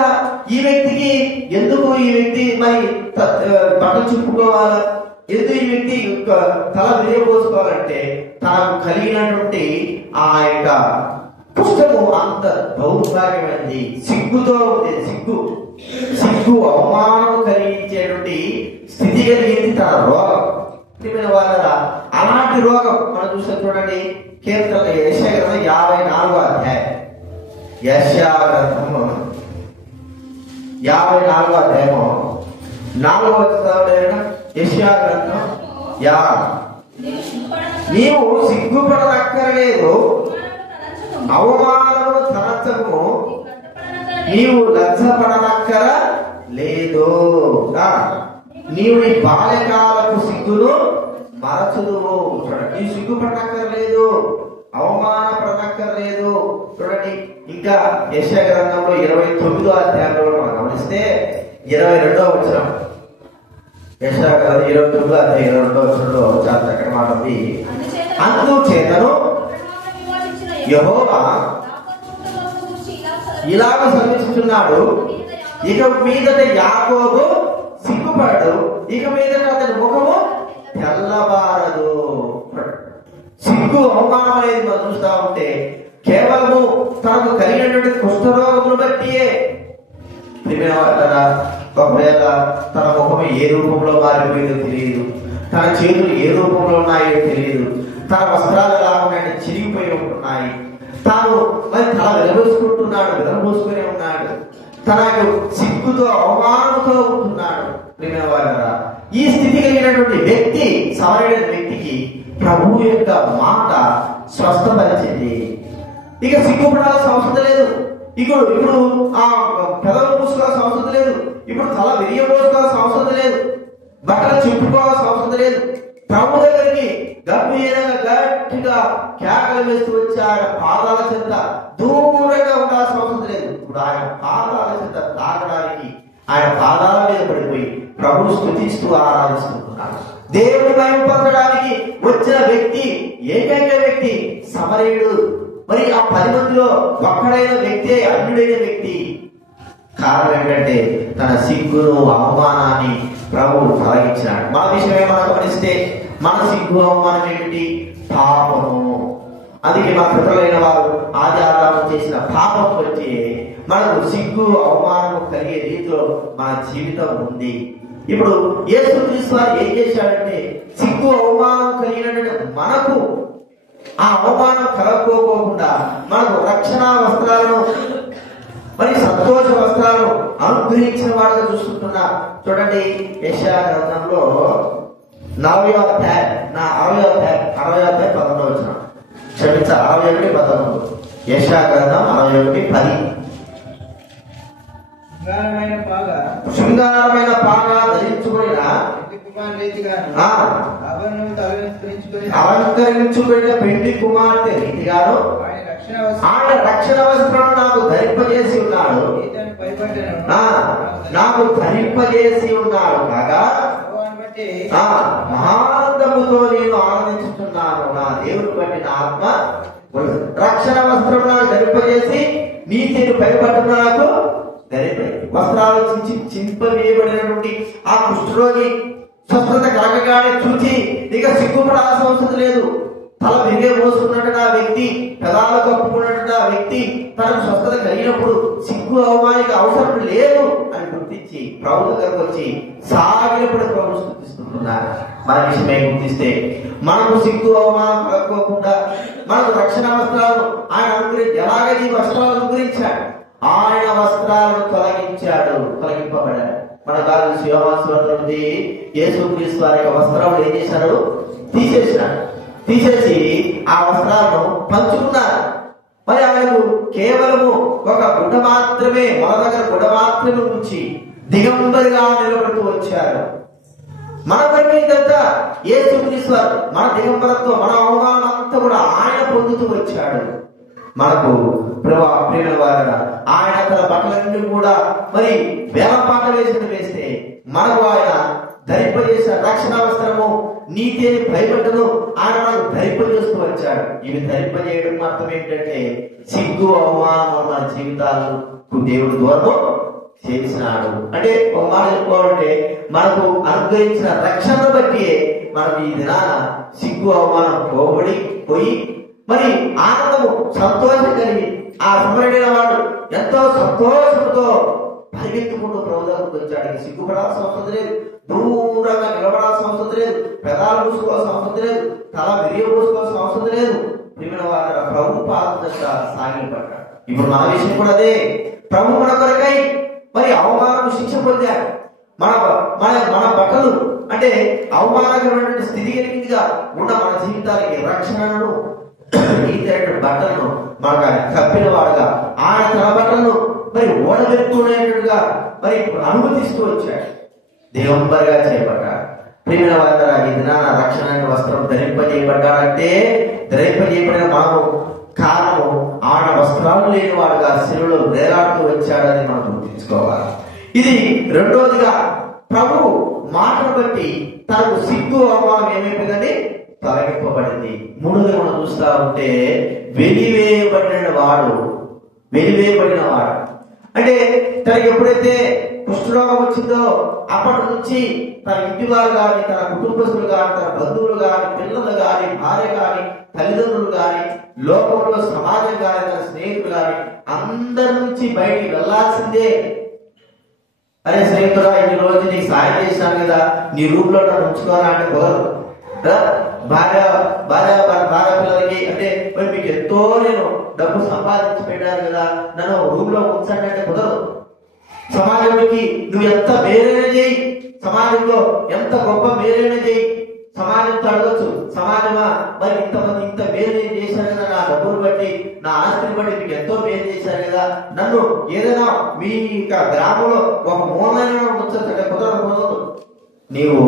ఈ వ్యక్తికి ఎందుకు మరి బట్టలు చుట్టుకోవాలా? ఎందుకు ఈ వ్యక్తి తల విరియబోసుకోవాలంటే తనకు కలిగినటువంటి ఆ యొక్క పుస్తకము అంత దౌర్భాగ్యమైనది, సిగ్గుతో ఉండేది. సిగ్గు అవమానం కలిగించేటువంటి స్థితి కలిగింది తన రోగం. వాళ్ళ అలాంటి రోగం మనం చూస్తే చూడండి, కీర్తన యెషయా గ్రంథం 54వ అధ్యాయం. యెషయా గ్రంథము 54వ అధ్యాయము 4వ వచనం. యెషయా గ్రంథం నీవు సిగ్గుపడనక్కరలేదు, అవమానమును తలచము, నీవు లజ్జపడనక్కర లేదు, నీవు నీ బాల్యకాలపు సిగ్గును మరచుదువు. చూడండి, నీవు సిగ్గుపడనక్కర్లేదు, అవమానపడనక్కర్లేదు. చూడండి, ఇంకా యెషయా గ్రంథంలో 29వ అధ్యాయంలో మనం గమనిస్తే 22వ వచనం. యెషయా 29:22 చాలా చక్కటి మాట ఉంది. అందుచేతను యెహోవా ఇలాగ సెలవిస్తున్నాడు, ఇక మీదట యాకోబు సిగ్గుపడడు, ఇక మీదట అతని ముఖము తెల్లబారదు. సిగ్గు అవమానం అనేది మనం చూస్తా ఉంటే కేవలము తనకు కలిగినటువంటి కుష్ఠరోగమును బట్టియే. ఒకవేళ తన ముఖం ఏ రూపంలో మారిపోయిందో తెలియదు, తన చేతులు ఏ రూపంలో ఉన్నాయో తెలియదు, తన వస్త్రాలు ఎలా ఉన్నాయని చిరిగిపోయి ఉంటున్నాయి, తాను మరి తల వెలబోసుకుంటున్నాడు, వెలబోసుకునే ఉన్నాడు, తనకు సిగ్గుతో అవమానంతో ఉంటున్నాడు. ఈ స్థితి కలిగినటువంటి వ్యక్తి, సవరైన వ్యక్తికి ప్రభు యొక్క మాట స్వస్థపరిచింది. ఇక సిగ్గుపడాల్సిన అవసరం లేదు, ఇప్పుడు ఆ పెదవులు పూసుకోవాల్సిన అవసరం లేదు, ఇప్పుడు తల విరియబోసుకోవాల్సిన అవసరం లేదు, బట్టలు చెప్పుకోవాల్సిన అవసరం లేదు. ప్రభు దగ్గరికి గంభీరంగా గట్టిగా కేకలు వేస్తూ వచ్చి ఆయన పాదాల చెంత దూరంగా ఉండాల్సిన అవసరం లేదు. ఇప్పుడు ఆయన పాదాల చెంత తాగడానికి ఆయన పాదాల మీద పడిపోయి ప్రభువు స్తుతిస్తూ ఆరాధిస్తున్నాడు. దేవుని మహిమ పొందడానికి వచ్చిన వ్యక్తి, ఏకైక వ్యక్తి సమరయుడు. మరి ఆ 10 మందిలో ఒక్కడైన వ్యక్తే అన్యుడైన వ్యక్తి. కారణం ఏంటంటే తన సిగ్గును అవమానాన్ని ప్రభువు తొలగించినాడు. మన విషయమే మనం గమనిస్తే మన సిగ్గు అవమానం ఏమిటి? పాపము. అందుకే మన పితరులైన వారు ఆచారాలు చేసిన పాపం బట్టి మనకు సిగ్గు అవమానం కలిగే రీతిలో మన జీవితం ఉంది. ఇప్పుడు యేసుక్రీస్తు వారు ఏం చేశాడంటే సిగ్గు అవమానం కలిగినటువంటి మనకు ఆ అవమానం కలగకోకుండా మనకు రక్షణ వస్త్రాలను మరి సంతోష వస్త్రాలను అనుగ్రహించిన వాడుగా చూసుకుంటున్నా. చూడండి, యెషయా గ్రంథంలో 40వ అధ్యాయం 11 యెషయా గ్రంథం 61:10. శృంగారమైన పాగా ధరించుకున్న అలంకరించుకున్న పెండి కుమార్తె రీతిగాను ఆయన రక్షణ వస్త్రం నాకు ధరింపజేసి ఉన్నాడు, నాకు ధరింపజేసి ఉన్నాడు కాగా మహానందముతో నేను ఆనందించుతున్నాను. నా దేవుని బట్టి నా ఆత్మ రక్షణ వస్త్రం నాకు ధరింపజేసి నీతిని పైపట్టున నాకు వస్త్రాలు చింపవేయబడినటువంటి ఆ కుష్ఠరోగి స్వస్థత కలగగానే చూచి ఇక సిగ్గుపడాల్సిన అవసరం లేదు. తల విరిగే మోసుకున్నట్టు ఆ వ్యక్తి, పెదాలు కప్పుకున్నట్టు ఆ వ్యక్తి తనకు స్వస్థత కలిగినప్పుడు సిగ్గు అవమానికి అవసరం లేదు అని గుర్తించి ప్రభు దగ్గరకు వచ్చి సాగినప్పుడు ప్రభు స్తుతిస్తున్నారు. మన విషయమే గుర్తిస్తే మనకు సిగ్గు అవమానం కలగకోకుండా మనకు రక్షణ వస్త్రాలను ఆయన ఎలాగైతే ఈ వస్త్రాలను గురించాడు, ఆయన వస్త్రాలను తొలగింపబడాడు. మన కాదు శివవాసుల నుండి యేసుక్రీస్తు వారి యొక్క వస్త్రాలు ఏం చేశారు? తీసేసి ఆ వస్త్రాలను పంచుకున్నారు. మరి ఆయనకు కేవలము ఒక గుడ్డ మాత్రమే, మన దగ్గర గుడ్డ మాత్రమే ఉంచి దిగంబరిగా నిలబడుతూ వచ్చారు. మన పైకి ఇదంతా యేసుక్రీస్తు వారు మన దిగంబరత్వం, మన అవమానం అంతా కూడా ఆయన పొందుతూ వచ్చాడు. మనకు ప్రియమైన వారు ఆయన తన బట్టలన్నీ కూడా మరి వేలపాట వేస్తే మనకు ఆయన ధరింపజేసిన రక్షణ వస్త్రము నీతి భయపడ్డను ఆయన మనకు ధరింపజేస్తూ వచ్చాడు. ఇవి ధరింపజేయడం అర్థం ఏంటంటే సిగ్గు అవమానం మన జీవితాలకు దేవుడు దూరము చేసినాడు. అంటే ఒక మాట చెప్పుకోవాలంటే మనకు అనుగ్రహించిన రక్షణ బట్టి మనం ఈ దినాన సిగ్గు అవమానం పోయి మరి ఆనందము సంతోషం కలిగి ఆ సమరణ వాడు ఎంతో సంతోషంతో పరిగెత్తుకుంటూ ప్రభు దగ్గరకు వచ్చాడు. సిగ్గుపడాల్సిన అవసరం లేదు, దూరంగా నిలబడాల్సిన అవసరం లేదు, పెదాలు పూసుకోవాల్సిన అవసరం లేదు, తల విరియబోసుకోవాల్సిన అవసరం లేదు. ప్రియమైన వారు ప్రభు పాద సాగిపడ్డాడు. ఇప్పుడు మన విషయం కూడా అదే. ప్రభు మన కొరకై మరి అవమానం శిక్ష పొందాడు. మన బట్టలు అంటే అవమానకరమైనటువంటి స్థితి కలిగిందిగా ఉన్న మన జీవితానికి రక్షణను బట్టలను మనకు కప్పిన వాడుగా ఆయన తన బట్టలను మరి ఓడబెట్టుకునేట్టుగా మరి అనుమతిస్తూ వచ్చాడు. దిగంబరిగా చేయబడ్డాడు. ప్రియమైన వారు ఈ దినాన రక్షణ వస్త్రం ధరింపజేయబడ్డాడంటే ధరింపజేయబడిన మనము కారణము ఆయన వస్త్రాలు లేని వాడుగా శిలువలో వేలాడుతూ వచ్చాడని మనం గుర్తించుకోవాలి. ఇది రెండోదిగా ప్రభు మాటను బట్టి తనకు సిగ్గు అవమానం ఏమైపోయిందండి? తొలగింపబడింది. మూడోది మనం చూస్తా ఉంటే వెలివేయబడిన వాడు అంటే తనకి ఎప్పుడైతే కుష్ఠరోగం వచ్చిందో అప్పటి నుంచి తన ఇంటి వారు కానీ, తన కుటుంబస్తులు కానీ, తన బంధువులు కానీ, పిల్లలు కానీ, భార్య కానీ, తల్లిదండ్రులు కానీ, లోకంలో సమాజం కానీ, తన స్నేహితులు కానీ అందరి నుంచి బయటికి వెళ్లాల్సిందే. అరే స్నేహితుడా, ఇన్ని రోజు నీకు సాయం చేశాను కదా, నీ రూమ్ లో నన్ను ఉంచుకోరా అంటే కుదరదు కదా. భార్య పిల్లలకి అంటే మరి మీకు ఎంతో నేను డబ్బు సంపాదించి పెట్టాను కదా, నన్ను రూమ్ లో ఉంచండి అంటే కుదరదు. సమాజానికి నువ్వు ఎంత మేలైనా చేయి, సమాజంలో ఎంత గొప్ప మేలైనా చేయి, సమాజంతో అడగచ్చు, సమాజమా మరి ఇంతమంది ఇంత మేలు నేను చేశాను కదా, నా డబ్బులు బట్టి నా ఆస్తిని బట్టి మీకు ఎంతో మేలు చేశారు కదా, నన్ను ఏదైనా మీ గ్రామంలో ఒక మూలైన ఉంచంటే కుదరదు. నీవు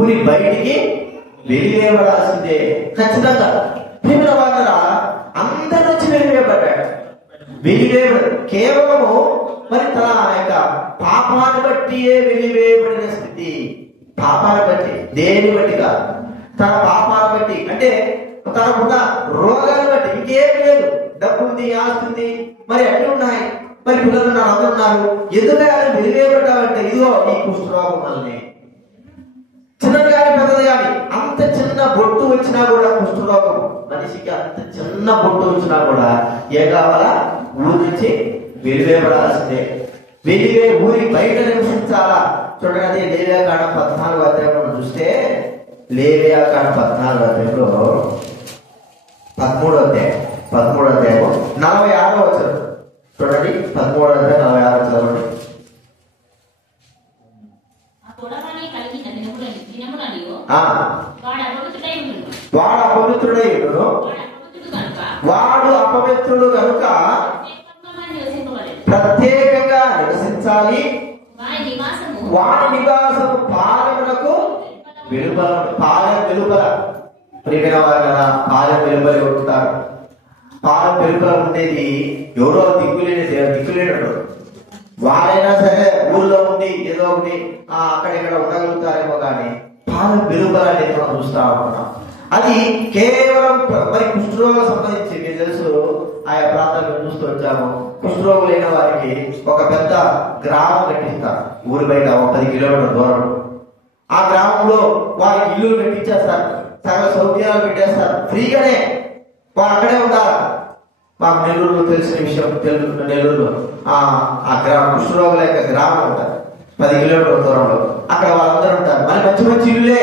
ఊరి బయటికి వెలివేయబడాల్సిందే ఖచ్చితంగా. ప్రియమైన వారలారా, అందరి నుంచి వెలివేయబడ్డాడు. కేవలము మరి తన యొక్క పాపాన్ని బట్టియే వెలివేయబడిన స్థితి. పాపాన్ని బట్టి, దేని బట్టి కాదు, తన పాపాన్ని బట్టి అంటే తనకున్న రోగాన్ని బట్టి, ఇంకేమి లేదు. డబ్బు ఉంది, ఆస్తి ఉంది, మరి అన్ని ఉన్నాయి, మరి పిల్లలు ఉన్నారు, అందరు ఉన్నారు. ఎందుకంటే ఆయన వెలివేయబడ్డావంటే ఇదిగో ఈ కుష్ఠరోగం వల్లనే. చిన్నది కానీ పెద్దది కానీ అంత చిన్న బొట్టు వచ్చినా కూడా కుష్ఠరోగం మనిషికి, అంత చిన్న బొట్టు వచ్చినా కూడా ఏ కావాలా? ఊరి నుంచి వెలివేయబడాల్సిందే. ఊరి బయట నివసించాలా. చూడండి, లేవియాకాండం 14వ అధ్యాయంలో చూస్తే, లేవియాకాండం 14వ అధ్యాయంలో 13వ అధ్యాయం 46వ వచనం చూడండి. 13వ అధ్యాయం 46వ చదవండి. వాడు అపవిత్రుడు కనుక ప్రత్యేకంగా నివసించాలి. వాడి నివాసము పాలెమునకు వెలుపల. పాలెం వెలుపల ప్రియమైన వారు కదా, పాలెం వెలుపలి ఉంటారు. పాలెం వెలుపల ఉండేది ఎవరో దిక్కులేనట్టు. వారైనా సరే ఊళ్ళో ఉండి ఏదో ఒకటి అక్కడిక్కడ ఉండగలుగుతారేమో కానీ పాలెం వెలుపల అనేది మనం చూస్తా ఉంటున్నాం. అది కేవలం మరి కుష్ఠరోగం సంబంధించి మీకు తెలుసు, ఆయా ప్రాంతాలను చూస్తూ వచ్చాము. కుష్ఠరోగం లేని వారికి ఒక పెద్ద గ్రామం కట్టిస్తారు ఊరి బయట, 10 కిలోమీటర్ల దూరం. ఆ గ్రామంలో వారికి ఇల్లు కట్టించేస్తారు, సకల సౌకర్యాలు పెట్టేస్తారు, ఫ్రీగానే వారు అక్కడే ఉండాలి. మాకు నెల్లూరులో తెలిసిన విషయం, నెల్లూరులో ఆ గ్రామం కుష్ఠరోగుల యొక్క గ్రామం ఉంటారు 10 కిలోమీటర్ల దూరంలో. అక్కడ వాళ్ళందరూ ఉంటారు. మరి మంచి ఇల్లులే,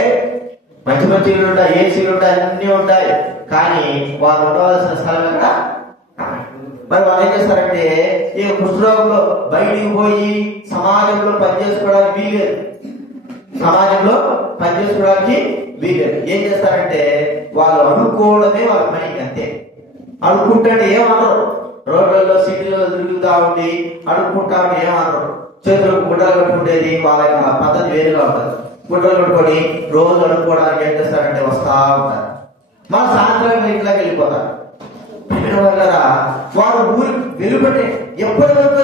మంచి ఇల్లు ఉంటాయి, ఏసీలు ఉంటాయి, అన్ని ఉంటాయి. కానీ వారు ఉండవలసిన స్థలం ఎక్కడ? మరి వాళ్ళు ఏం చేస్తారంటే, ఈ కుష్ఠరోగంలో బయటికి పోయి సమాజంలో పనిచేసుకోవడానికి వీల్లేదు. ఏం చేస్తారంటే వాళ్ళు అడుక్కోవడమే వాళ్ళ పని. అంతే. అడుక్కుంటే ఏమనరు. రోడ్లలో సిటీలలో తిరుగుతా ఉండి అడుక్కుంటా ఉండి ఏమనరు. చేతులకు గుడ్డలు కట్టుకుంటేది వాళ్ళ పద్ధతి వేరుగా ఉంటుంది. గుడ్డలు కట్టుకొని రోజు అడుక్కోవడానికి ఏం చేస్తారంటే వస్తా ఉంటారు. మా సాయంత్రం ఇంట్లోకి వెళ్ళిపోతారు. వారు ఊరి వెలుపటే ఎప్పటి వరకు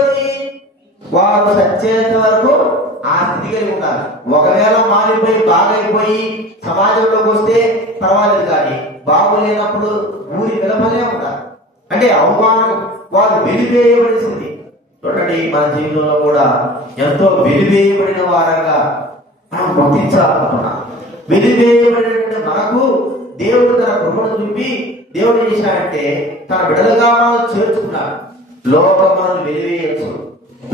వారు సచ్చేంత వరకు ఆ స్థితి కలిగి ఉండాలి. ఒకవేళ మారిపోయి బాగైపోయి సమాజంలోకి వస్తే పర్వాలేదు, కానీ బాగులేనప్పుడు ఊరి వెలుపలే ఉండాలి. అంటే అవమానం, వారు వెలివేయబడిసింది. చూడండి, మన జీవితంలో కూడా ఎంతో వెలివేయబడిన వారంగా మనం గుర్తించాలనుకుంటున్నాం. వెలివేయబడిన మనకు దేవుడు తన కృపను చూపి దేవుడు చేశాడంటే తన బిడ్డలుగా మనం చేర్చుకున్నాడు. లోకం మనల్ని వెలివేయచ్చు,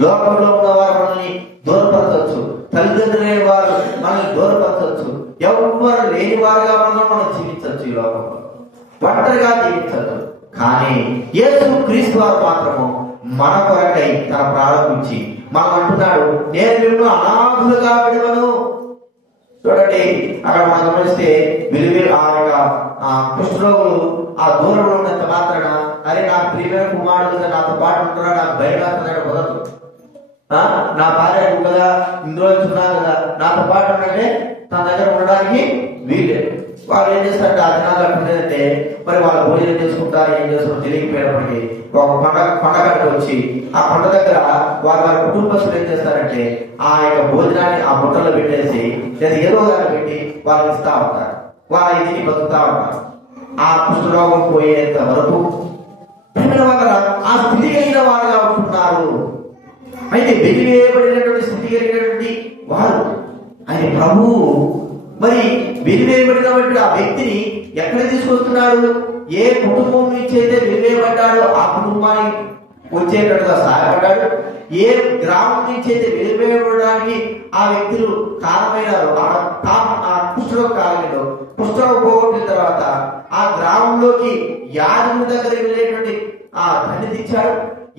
లోకంలో ఉన్న వారు మనల్ని దూరపరచవచ్చు, తల్లిదండ్రులు లేని వారు మనల్ని దూరపరచవచ్చు, ఎవరు లేని వారుగా మనం జీవించవచ్చు, ఈ లోకంలో ఒంటరిగా జీవించవచ్చు. కానీ యేసు క్రీస్తు వారు మాత్రము మన కొరకై తన ప్రారంభించి మనం అంటున్నాడు, నేను మిమ్మల్ని అనాథులుగా విడవను. చూడండి, అక్కడ మనం గమనిస్తే కుష్ఠరోగులు ఆ దూరంలో ఉన్నంత మాత్రాన అరే నా ప్రియమైన కుమారుడుగా నాతో పాటు ఉంటున్నా, నాకు భయపడుతున్నాడు కుదరదు. నా భార్య కదా, ఇందులో ఉన్నా కదా, నాతో పాటు ఉన్నట్టే తన దగ్గర ఉండడానికి వీల్లేదు. వాళ్ళు ఏం చేస్తారంటే ఆ దినాలు అట్టుంటే మరి వాళ్ళ భోజనం చేసుకుంటారు, ఏం చేస్తారో తెలియకపోయినప్పటికీ ఒక పండగకి వచ్చి ఆ పంట దగ్గర వాళ్ళ కుటుంబస్తులు ఏం చేస్తారంటే ఆ యొక్క భోజనాన్ని ఆ బుట్టలో పెట్టేసి లేదా ఏదో దాన్ని పెట్టి వాళ్ళకి ఇస్తా ఉంటారు. వాళ్ళ ఇంటిని బతుకుతా ఉంటారు ఆ కుష్ఠరోగం పోయేంత వరకు. ఆ స్థితి కలిగిన వారుగా ఉంటున్నారు. అయితే వెలివేయబడినటువంటి స్థితి కలిగినటువంటి వారు ఆయన ప్రభువు మరి వెలివేయబడినటువంటి ఆ వ్యక్తిని ఎక్కడ తీసుకొస్తున్నాడు? ఏ కుటుంబం నుంచి అయితే వెలివేయబడ్డాడో ఆ కుటుంబానికి వచ్చేటట్టుగా సహాయపడ్డాడు. ఏ గ్రామం నుంచి అయితే వెలివేయబడడానికి ఆ వ్యక్తులు కారణమైనారు, ఆ కుష్ఠరోగ కాలంలో కుష్ఠరోగం పోగొట్టిన తర్వాత ఆ గ్రామంలోకి యాజకుడి దగ్గరికి వెళ్ళేటువంటి ఆ ధన్యత ఇచ్చాడు.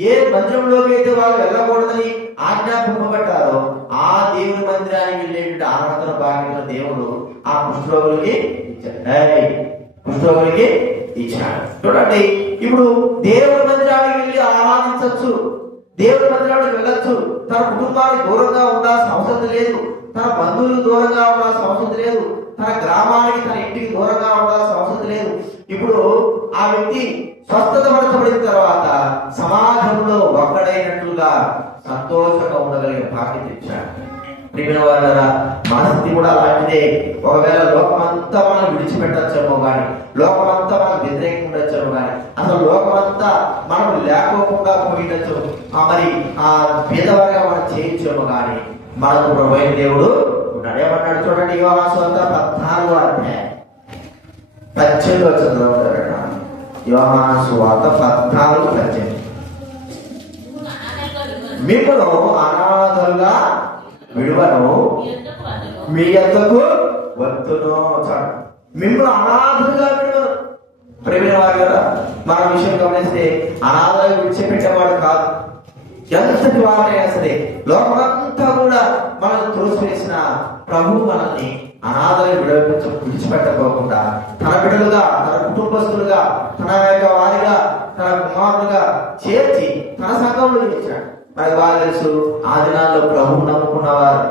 ఏ మందిరంలోకి అయితే వాళ్ళు వెళ్ళకూడదని ఆజ్ఞాపింపబడ్డారో ఆ దేవుని మందిరానికి వెళ్ళేటువంటి ఆరాధన భాగ్యం దేవుడు ఆ కుష్ఠరోగులకి ఇచ్చాడు. చూడండి, ఇప్పుడు దేవుని మందిరానికి వెళ్ళి ఆరాధించవచ్చు, దేవుని మందిరానికి వెళ్ళొచ్చు. తన కుటుంబానికి దూరంగా ఉండాల్సిన అవసరం లేదు, తన బంధువులకు దూరంగా ఉండాల్సిన అవసరం లేదు, తన గ్రామానికి తన ఇంటికి దూరంగా ఉండాల్సిన అవసరం లేదు. ఇప్పుడు ఆ వ్యక్తి స్వస్థత పరచబడిన తర్వాత సమాజంలో ఒక్కడైనట్లుగా సంతోషంగా ఉండగలిగే బాధ్యత ఇచ్చాడు. ప్రియమైన వాళ్ళరా, మన స్థితి కూడా అలాంటిదే. ఒకవేళ లోకమంతా మనం విడిచిపెట్టచ్చేమో కానీ, లోకమంతా మనం వ్యతిరేకంగా ఉండొచ్చేమో కానీ, అసలు లోకమంతా మనం లేకోకుండా పోయిండొచ్చు, మరి ఆ పేదవారిగా మనం చేయించేమో కానీ మనకు ప్రభువైన దేవుడు ఉన్నాడు. ఏమన్నాడు చూడండి, యోహాను సువార్త 14వ అధ్యాయం 18వ చదువుతారట. యోహాను సువార్త 14:18. మిమ్మల్ని అనాథలుగా విడువను, మీ యొద్దకు వత్తును. మిమ్మల్ని అనాథలుగా విడువను. ప్రేమైన వారు కదా, మన విషయం గమనిస్తే అనాథలుగా విడిచిపెట్టేవాడు కాదు. ఎంతటి వారైనా సరే లోకమంతా కూడా మనల్ని త్రోసివేసిన ప్రభు మనల్ని అనాథలుగా విడిచిపెట్టకోకుండా తన బిడ్డలుగా, తన కుటుంబస్తులుగా, తన యొక్క వారిగా, తన కుమారులుగా చేర్చి తన సంఘంలో చేర్చాడు. మనకు బాగా తెలుసు, ఆ దినాల్లో ప్రభువు నమ్ముకున్నవారు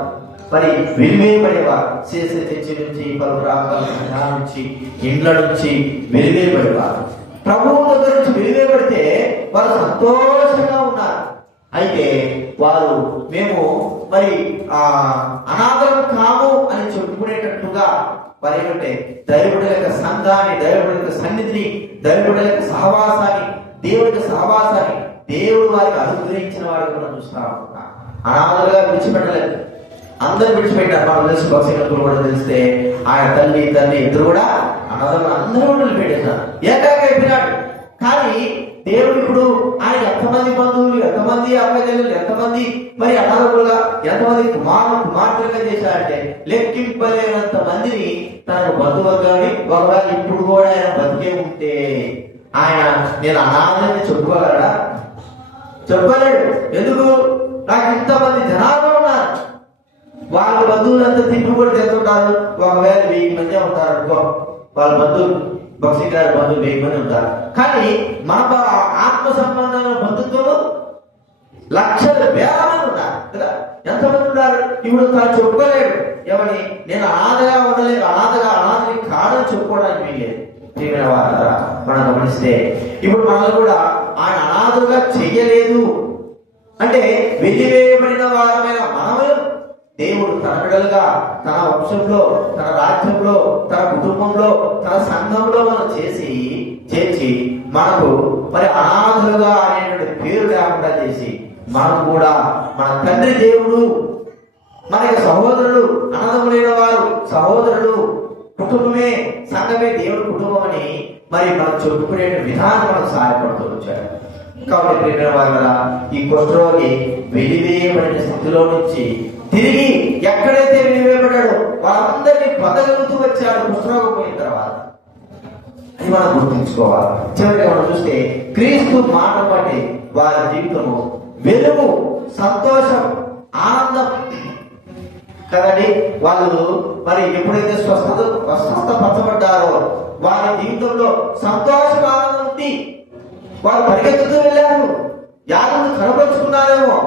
మరి వెలివేయబడేవారు. చేసే చర్చి నుంచి, పలు ప్రాంతాల నుంచి, ఇండ్ల నుంచి వెలివేయబడేవారు. ప్రభువు దగ్గర నుంచి వెలివేయబడితే వారు సంతోషంగా ఉన్నారు. అయితే వారు మేము మరి అనాథలం కాము అని చెప్పుకునేటట్టుగా వారు ఏమంటే దైవుడి యొక్క సంఘాన్ని, దైవుడి యొక్క సన్నిధిని, దైవుడి యొక్క సహవాసాన్ని, దేవుడి యొక్క సహవాసాన్ని దేవుడు వారికి అనుగ్రహించిన వాడికి మనం చూస్తా ఉంటాం. అనాథలుగా విడిచిపెట్టలేదు, అందరూ విడిచిపెట్టారు. మనం తెలిసి భక్తులు కూడా తెలిస్తే ఆయన తల్లి ఇద్దరు కూడా అనాథలు అందరూ వదిలిపెట్టేశారు, ఏకాకి అయిపోయినాడు. కానీ దేవుడు ఇప్పుడు ఆయన ఎంతమంది బంధువులు, ఎంతమంది అక్కచెల్లెలు, ఎంతమంది మరి అనాథలుగా, ఎంతమంది కుమార్తెలుగా చేశాడంటే లెక్కింపలేనంత మందిని తనకు బంధువర్గాన్ని. ఒకవేళ ఇప్పుడు కూడా ఆయన బతికే ఉంటే ఆయన నేను అనాథని చెప్పుకోగలడా? చెప్పలేడు. ఎందుకు? నాకు ఇంతమంది జనాలు ఉన్నారు, వాళ్ళ బంధువులంతా తిప్పుకొని తెస్తుంటారు. ఒకవేళ 1000 మంది ఉంటారు అనుకో, వాళ్ళ బంధువులు బక్సీ గారి బంధువులు 1000 మంది ఉంటారు. కానీ మన ఆత్మ సంబంధమైన బంధుత్వులు లక్షల వేల మంది ఉన్నారు కదా. ఎంతమంది ఉన్నారు? ఇప్పుడు తను చెప్పుకోలేడు. ఏమని? నేను అనాథగా ఉండలేదు, అనాథని కాదని చెప్పుకోవడానికి వీలేదు. మనం గమనిస్తే ఇప్పుడు మనల్ని కూడా ఆయన అనాథులుగా చెయ్యలేదు అంటే వెలివేయబడిన వారమైన మనమే దేవుడు తన బిడ్డలుగా, తన వంశంలో, తన రాజ్యంలో, తన కుటుంబంలో, తన సంఘంలో మనం చేర్చి మనకు మరి అనాథులుగా అనేటువంటి పేరు లేకుండా చేసి మనం కూడా మన తండ్రి దేవుడు, మనకి సహోదరులు, అనాథములైన వారు సహోదరులు, కుటుంబమే సంఘమే దేవుడి కుటుంబం అని మరి మనం చెప్పుకునే విధానం మనకు సహాయపడుతూ వచ్చాడు. కాబట్టి ప్రియమైన వారు, ఈ కుష్ఠరోగి వెలివేయబడిన స్థితిలో నుంచి తిరిగి ఎక్కడైతే వెలివేయబడ్డాడో వాళ్ళందరినీ పొందగలుగుతూ వచ్చాడు కుష్ఠరోగం పోయిన తర్వాత. అది మనం గుర్తుంచుకోవాలి. చివరిగా మనం చూస్తే క్రీస్తు మాట బట్టి వారి జీవితము వెలుగు, సంతోషం, ఆనందం కదండి. వాళ్ళు మరి ఎప్పుడైతే స్వస్థపరచబడ్డారో వారి జీవితంలో సంతోషం, ఆనందం ఉంది. వారు పరిగెత్తుతూ వెళ్ళారు, యాదవులు కనపరుచుకున్నారేమో.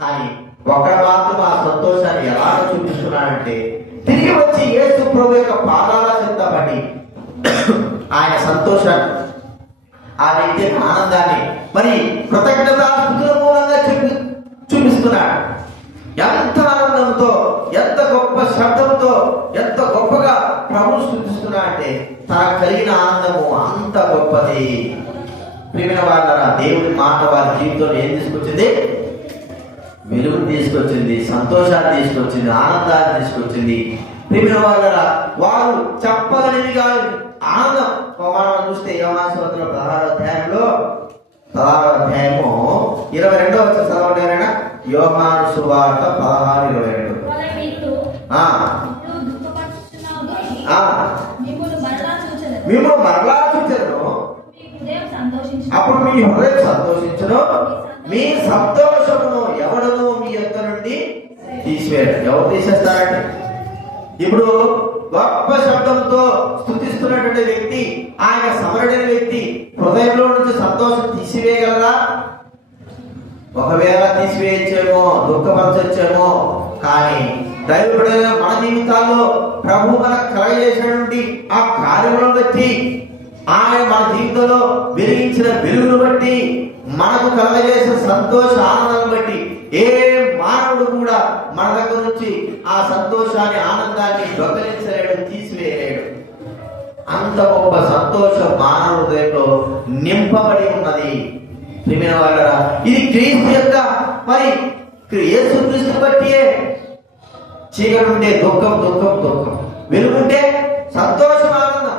కానీ ఒకడు మాత్రం ఆ సంతోషాన్ని ఎలా చూపిస్తున్నాడంటే తిరిగి వచ్చి యేసు ప్రభు యొక్క పాదాల చెంత పడి ఆయన సంతోషాన్ని, ఆ వ్యక్తి యొక్క ఆనందాన్ని మరి కృతజ్ఞతాస్తుతుల మూలంగా చూపిస్తున్నాడు. ఎంత ఆనందంతో, ఎంత గొప్ప శబ్దంతో, ఎంత గొప్పగా ప్రభువు స్తుతిస్తున్నా అంటే తనకు కలిగిన ఆనందము అంత గొప్పది. ప్రియమైన వారలారా, దేవుడి మాట వారి జీవితంలో ఏం తీసుకొచ్చింది? వెలుగును తీసుకొచ్చింది, సంతోషాన్ని తీసుకొచ్చింది, ఆనందాన్ని తీసుకొచ్చింది. ప్రియమైన వారలారా, వారు చెప్పగలిగిగా ఆనందం. మనం చూస్తే యోహాను సువార్త 16వ అధ్యాయంలో 22వ వచనం చదవండి ఎవరైనా. యోహాను సువార్త 16:22. మేము మరలా చూచెదను, అప్పుడు మీ హృదయం సంతోషించును, మీ సంతోషమును ఎవడను మీ యొక్క నుండి తీసివేయడు. ఎవరు తీసేస్తారండి? ఇప్పుడు గొప్ప శబ్దంతో స్తుతిస్తున్నటువంటి వ్యక్తి, ఆయన సమరుడైన వ్యక్తి హృదయంలో నుంచి సంతోషం తీసివేయగలరా? ఒకవేళ తీసివేయచ్చేమో, దుఃఖపరచచ్చేమో, కానీ దైవజనుడైన మన జీవితాల్లో ప్రభు మనకు కలగజేసినటువంటి ఆ కార్యములను బట్టి, ఆయన మన జీవితంలో వెలిగించిన వెలుగును బట్టి, మనకు కలగజేసిన సంతోష ఆనందాన్ని బట్టి ఏ మానవుడు కూడా మన దగ్గర నుంచి ఆ సంతోషాన్ని, ఆనందాన్ని దొంగలించలేడు, తీసివేయలేడు. అంత గొప్ప సంతోషం మానవ హృదయంలో నింపబడి ఉన్నది. ప్రియమైన వారలారా, ఇది క్రీస్తు యొక్క మరి యేసుక్రీస్తు బట్టియే చీకటి ఉంటే దుఃఖం, దుఃఖం, దుఃఖం. వెలుగుంటే సంతోషం, ఆనందం.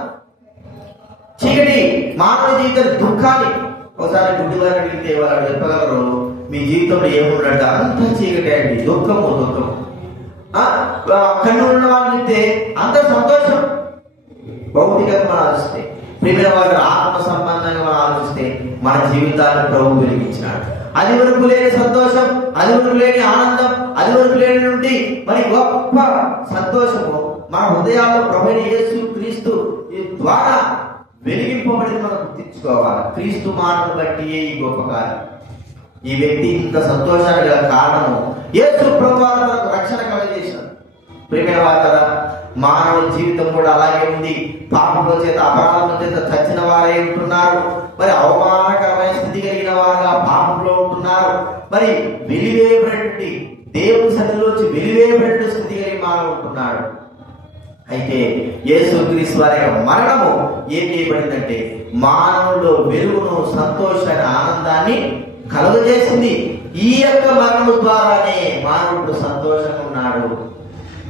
చీకటి మానవ జీవితం దుఃఖాన్ని. ఒకసారి గుడ్డివారిని అడిగితే వాళ్ళు చెప్పగలరు, మీ జీవితంలో ఏముండంట? అంత చీకటి అండి, దుఃఖము, దుఃఖం. కన్ను ఉన్న వాళ్ళని చెప్తే అంత సంతోషం. భౌతికంగా మనం ఆలోచిస్తే, ప్రియమైన వారు ఆత్మ సంబంధంగా మనం ఆలోచిస్తే మన జీవితాన్ని ప్రభు వెలిగించినాడు. అది వరకు లేని సంతోషం, అది వరకు లేని ఆనందం, అది వరకు లేని నుండి మరి గొప్ప సంతోషము మన హృదయాల్లో ప్రభువైన యేసు క్రీస్తు ద్వారా వెలిగింపబడి మనం గుర్తించుకోవాలి. క్రీస్తు మాటను బట్టి ఈ గొప్ప కార్యం. ఈ వ్యక్తి ఇంత సంతోషానికి గల కారణము యేసు ప్రభువారు మనకు రక్షణ కలగజేశారు. ప్రియమైన వారు, మానవ జీవితం కూడా అలాగే ఉంది. పాపముల చేత, అపరాధముల చేత చచ్చిన వారే ఉంటున్నారు. మరి అవమానకరమైన స్థితి కలిగిన వారుగా పాపంలో ఉంటున్నారు. మరి వెలివేయబడినటువంటి దేవుని సన్నిధిలోంచి వెలివేయబడిన స్థితి కలిగి మానవుడు ఉంటున్నాడు. అయితే యేసుక్రీస్తు వారి యొక్క మరణము ఏం చేయబడిందంటే మానవుల్లో వెలుగును, సంతోషాన్ని, ఆనందాన్ని కలుగజేసింది. ఈ యొక్క మరణము ద్వారానే మానవుడు సంతోషంగా ఉన్నాడు.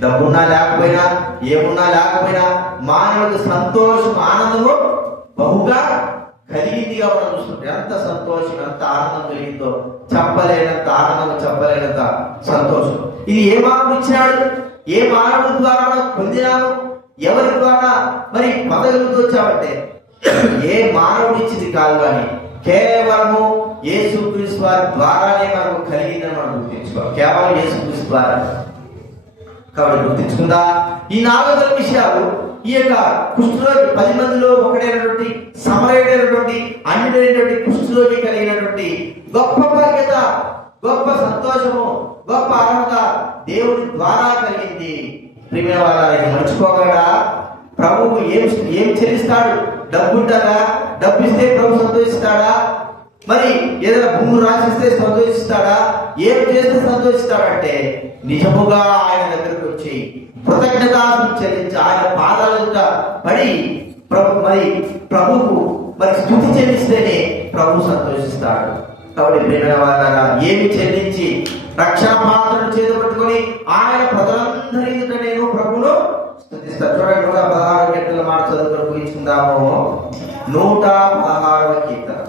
డబ్బున్నా లేకపోయినా, ఏమున్నా లేకపోయినా మానవుడికి సంతోషం, ఆనందము బహుగా కలిగిందిగా మనం చూస్తుంటే ఎంత సంతోషం, ఎంత ఆనందం కలిగిందో చెప్పలేనంత ఆనందం, చెప్పలేనంత సంతోషం. ఇది ఏ మానవుడు ఇచ్చినాడు? ఏ మానవుడి ద్వారా పొందినాము? ఎవరి ద్వారా మరి పొందగలుగుతూ వచ్చామంటే ఏ మానవుడు ఇచ్చింది కాదు, కానీ కేవలము యేసుక్రీస్తు వారి ద్వారానే మనకు కలిగిందని మనం గుర్తించుకోవాలి. కేవలం యేసుక్రీస్తు ద్వారా. కాబట్టి గుర్తించుకుందా ఈ 4 విషయాలు. ఈ యొక్క కుష్ఠరోగి 10 మందిలో ఒకడైనటువంటి సమరయుడైనటువంటి అన్యుడైనటువంటి కుష్ఠరోగి కలిగినటువంటి గొప్ప భాగ్యత, గొప్ప సంతోషము, గొప్ప అర్హత దేవుడి ద్వారా కలిగింది. ప్రియమైన వారిని మర్చిపోగలడా? ప్రభువు ఏం చెల్లిస్తాడు? డబ్బు ఉంటుందా? డబ్బు ఇస్తే ప్రభు సంతోషిస్తాడా? మరి ఏదైనా భూములు రాసిస్తే సంతోషిస్తాడా? ఏం చేస్తే సంతోషిస్తాడంటే నిజముగా ఆయన దగ్గరకు వచ్చి కృతజ్ఞతాస్తుతులు చెల్లించి ఆయన పాదాల యొక్క పడి ప్రభువు మరి స్తుతి చెల్లిస్తేనే ప్రభు సంతోషిస్తాడు. కాబట్టి ప్రియమైన వారలారా, ఏమి చెల్లించి రక్షణ పాత్రను చేతపట్టుకొని ఆయన ప్రజలందరి ఎదుట నేను ప్రభువును స్తుతిస్తాను. చూడండి, 116వ కీర్తన మాట చదువుకొని ముగించుకుందాము. 116వ కీర్తన,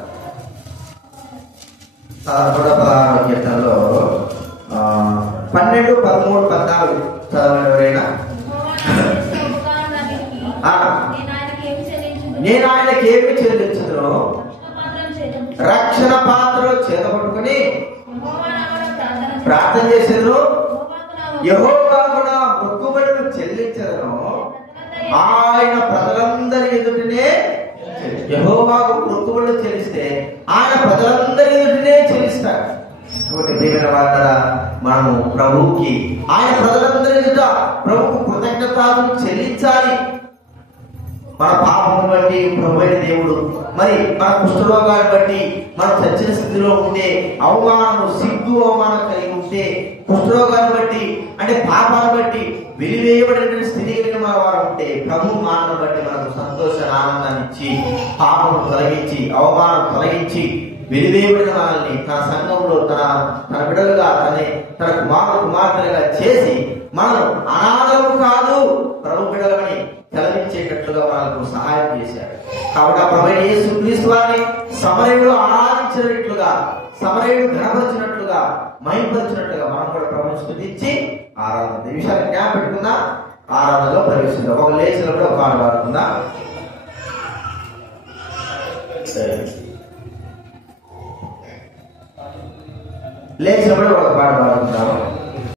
116వ కీర్తనలో 12, 13, 14 చదవండి ఎవరైనా. నేను ఆయనకి ఏమి చెల్లించును? రక్షణ పాత్రలో చేతపట్టుకుని ప్రార్థన చేసేదను, యెహోవాకు నా మొక్కుబడులు చెల్లించెదను. ఆయన ప్రజలందరి ఎదుటనే, యెహోవాకు మొక్కుబడులు చెల్లిస్తే ఆయన ప్రజలందరి ఎదుటనే చెల్లిస్తాడు. కాబట్టి ప్రియమైన వారలారా, మనము ప్రభువుకి, ఆయన ప్రజలందరి ఎదుట ప్రభువుకు కృతజ్ఞతలు చెల్లించాలి. మన పాపం బట్టి ప్రభు అయిన దేవుడు, మరి మన కుష్ఠరోగాన్ని బట్టి మనం చచ్చిన స్థితిలో ఉంటే, అవమానము, సిగ్గు అవమానం కలిగి ఉంటే, కుష్ఠరోగాన్ని బట్టి అంటే పాపాన్ని బట్టి వెలివేయబడిన స్థితి కలిగిన వారు ఉంటే, ప్రభు మాటను బట్టి మనకు సంతోష ఆనందాన్ని ఇచ్చి, పాపము తొలగించి, అవమానం తొలగించి, వెలివేయబడిన వాళ్ళని తన సంఘంలో తన బిడ్డలుగా, తన కుమార్తెలుగా చేసి, మనం అనాథము కాదు ప్రభు బిడ్డలని తెలవించేటట్లుగా వాళ్ళకు సహాయం చేశాడు. కాబట్టి ఆ ప్రభువైన యేసుక్రీస్తు వారిని సమరయుడు ఆరాధించినట్లుగా, సమరయుడు ఘనపరిచినట్లుగా, మహింపరిచినట్లుగా మనం కూడా ప్రభువుని స్తుతించి ఆరాధన. ఈ విషయాన్ని జ్ఞాపకం పెట్టుకుందా, ఆరాధనలో ప్రవేశిద్దాం. ఒక లేచినప్పుడు ఒక పాట పాడుకుందా. లేచినప్పుడు ఒక